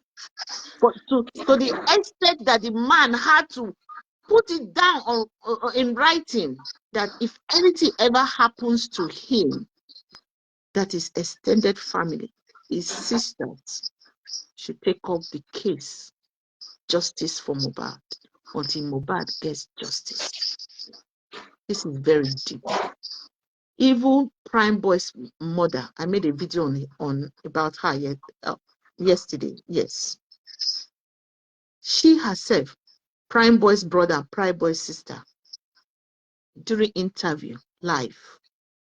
But to the extent that the man had to put it down in writing that if anything ever happens to him, that his extended family, his sisters, should take up the case, justice for Mohbad, until Mohbad gets justice. This is very deep. Even Prime Boy's mother, I made a video on about her yesterday. Yes. She herself, Prime Boy's brother, Prime Boy's sister, during interview live,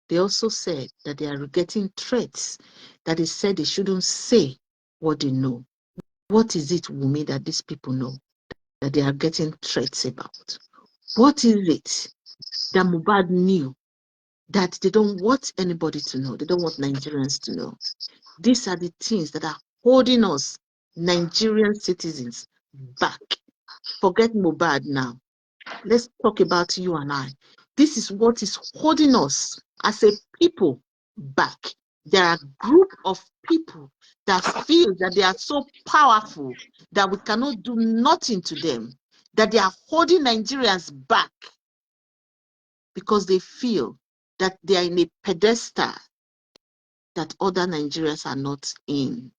they also said that they are getting threats, that they said they shouldn't say what they know. What is it, Wumi, that these people know that they are getting threats about? What is it that Mohbad knew that they don't want anybody to know? They don't want Nigerians to know. These are the things that are holding us, Nigerian citizens, back. Forget Mohbad now. Let's talk about you and I. This is what is holding us as a people back. There are a group of people that feel that they are so powerful that we cannot do nothing to them, that they are holding Nigerians back because they feel that they are in a pedestal that other Nigerians are not in.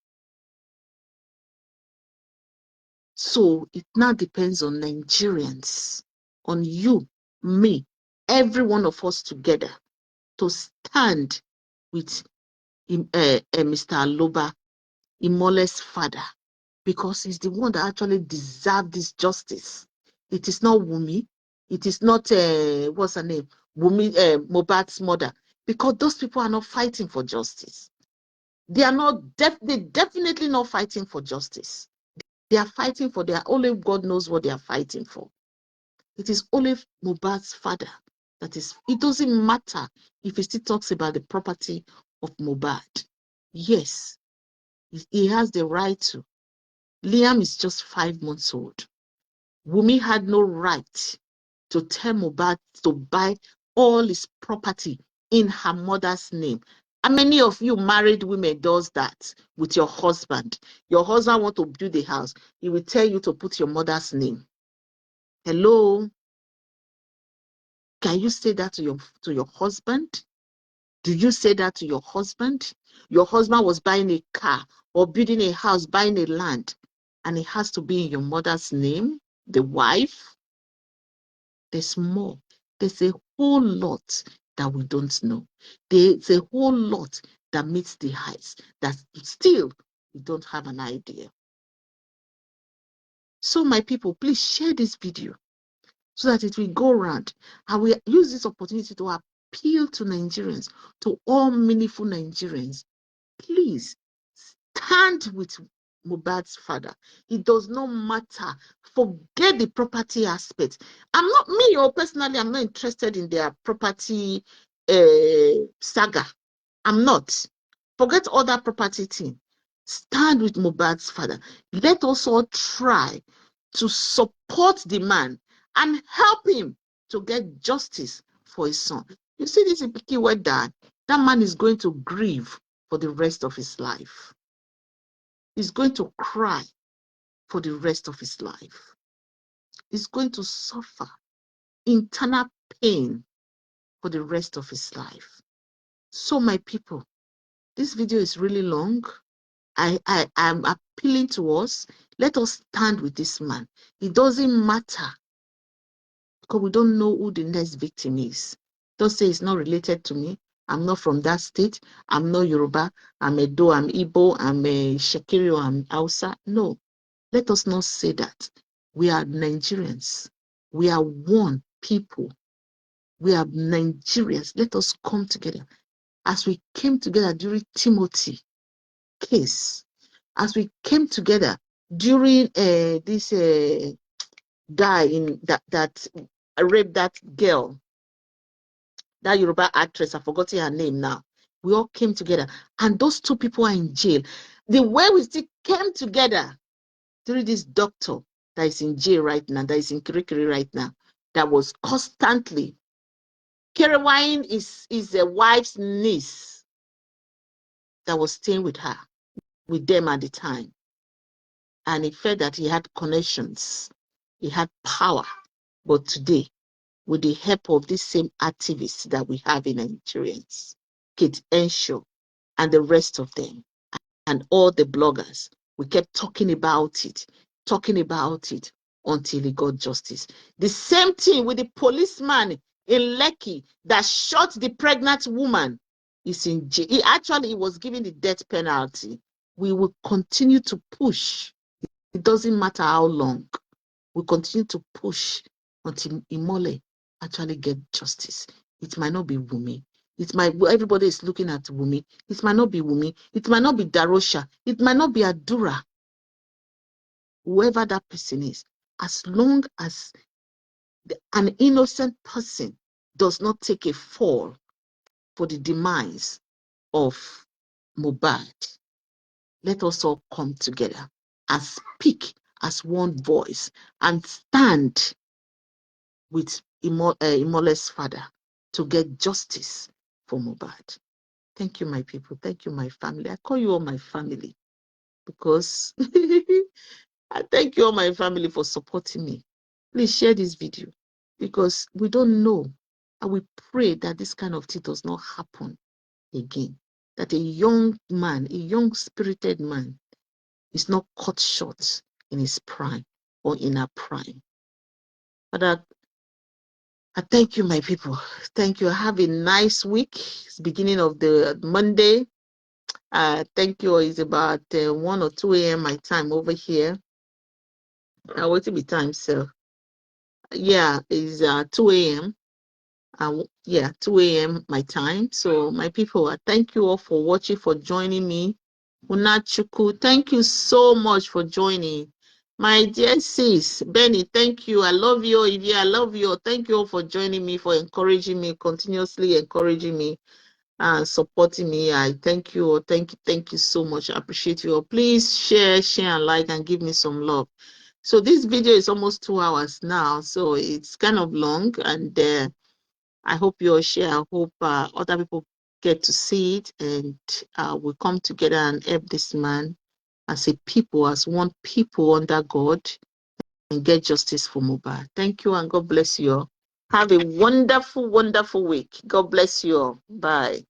So it now depends on Nigerians, on you, me, every one of us together, to stand with Mr. Aloba, Imole's father, because he's the one that actually deserves this justice. It is not Wumi. It is not, what's her name? Wumi, Mohbad's mother, because those people are not fighting for justice. They are not, they definitely not fighting for justice. They are fighting for only God knows what they are fighting for. It is only Mohbad's father that is, it doesn't matter if he still talks about the property of Mohbad. Yes, he has the right to. Liam is just 5 months old. Wumi had no right to tell Mohbad to buy all his property in her mother's name. How many of you married women does that with your husband? Your husband want to build a house. He will tell you to put your mother's name. Hello? Can you say that to your husband? Do you say that to your husband? Your husband was buying a car or building a house, buying a land, and it has to be in your mother's name, the wife. There's more. There's a whole lot that we don't know. There's a whole lot that meets the eyes that still we don't have an idea. So my people, please share this video so that it will go around. And we use this opportunity to appeal to Nigerians, to all meaningful Nigerians, please stand with Mohbad's father. It does not matter. Forget the property aspect. Personally, I'm not interested in their property saga. I'm not. Forget all that property thing. Stand with Mohbad's father. Let us all try to support the man and help him to get justice for his son. You see this Ipiki word that man is going to grieve for the rest of his life. He's going to cry for the rest of his life. He's going to suffer internal pain for the rest of his life. So my people, this video is really long. I am appealing to us. Let us stand with this man. It doesn't matter because we don't know who the next victim is. Don't say it's not related to me. I'm not from that state. I'm not Yoruba. I'm Edo. I'm Igbo. I'm a Shekiri. I'm Hausa. No, let us not say that. We are Nigerians. We are one people. We are Nigerians. Let us come together. As we came together during Timothy case, as we came together during this guy in that raped that girl, that Yoruba actress, I've forgotten her name now. We all came together, and those two people are in jail. The way we still came together during this doctor that is in jail right now, that is in Kirikiri right now, that was constantly. Kerewine is a wife's niece that was staying with her, with them at the time. And he felt that he had connections, he had power. But today, with the help of these same activists that we have in Nigerians, Kate Enshaw and the rest of them, and all the bloggers, we kept talking about it until he got justice. The same thing with the policeman in Lekki that shot the pregnant woman. Is in jail. He was given the death penalty. We will continue to push. It doesn't matter how long. We continue to push until Imole actually get justice. It might not be Wumi. Everybody is looking at Wumi. It might not be Wumi. It might not be Darosha. It might not be Adura. Whoever that person is, as long as an innocent person does not take a fall for the demise of Mohbad, let us all come together and speak as one voice and stand with Imole's father to get justice for Mohbad. Thank you, my people. Thank you, my family. I call you all my family because I thank you all my family for supporting me. Please share this video because we don't know. And we pray that this kind of thing does not happen again. That a young man, a young spirited man is not cut short in his prime or in her prime. But I thank you, my people. Thank you. Have a nice week. It's beginning of the Monday. Thank you. It's about 1 or 2 a.m. my time over here. What will be time, sir? Yeah, it's 2 a.m. 2 a.m. my time. So, my people, I thank you all for watching, for joining me. Unachuku, thank you so much for joining. My dear sis, Benny, thank you. I love you. Ivy, I love you. Thank you all for joining me, for encouraging me, continuously encouraging me and supporting me. I thank you all. Thank you so much. I appreciate you all. Please share and like and give me some love. So this video is almost 2 hours now, so it's kind of long, and I hope you all share. I hope other people get to see it, and we come together and help this man as a people, as one people under God, and get justice for Mohbad. Thank you, and God bless you all. Have a wonderful, wonderful week. God bless you all. Bye.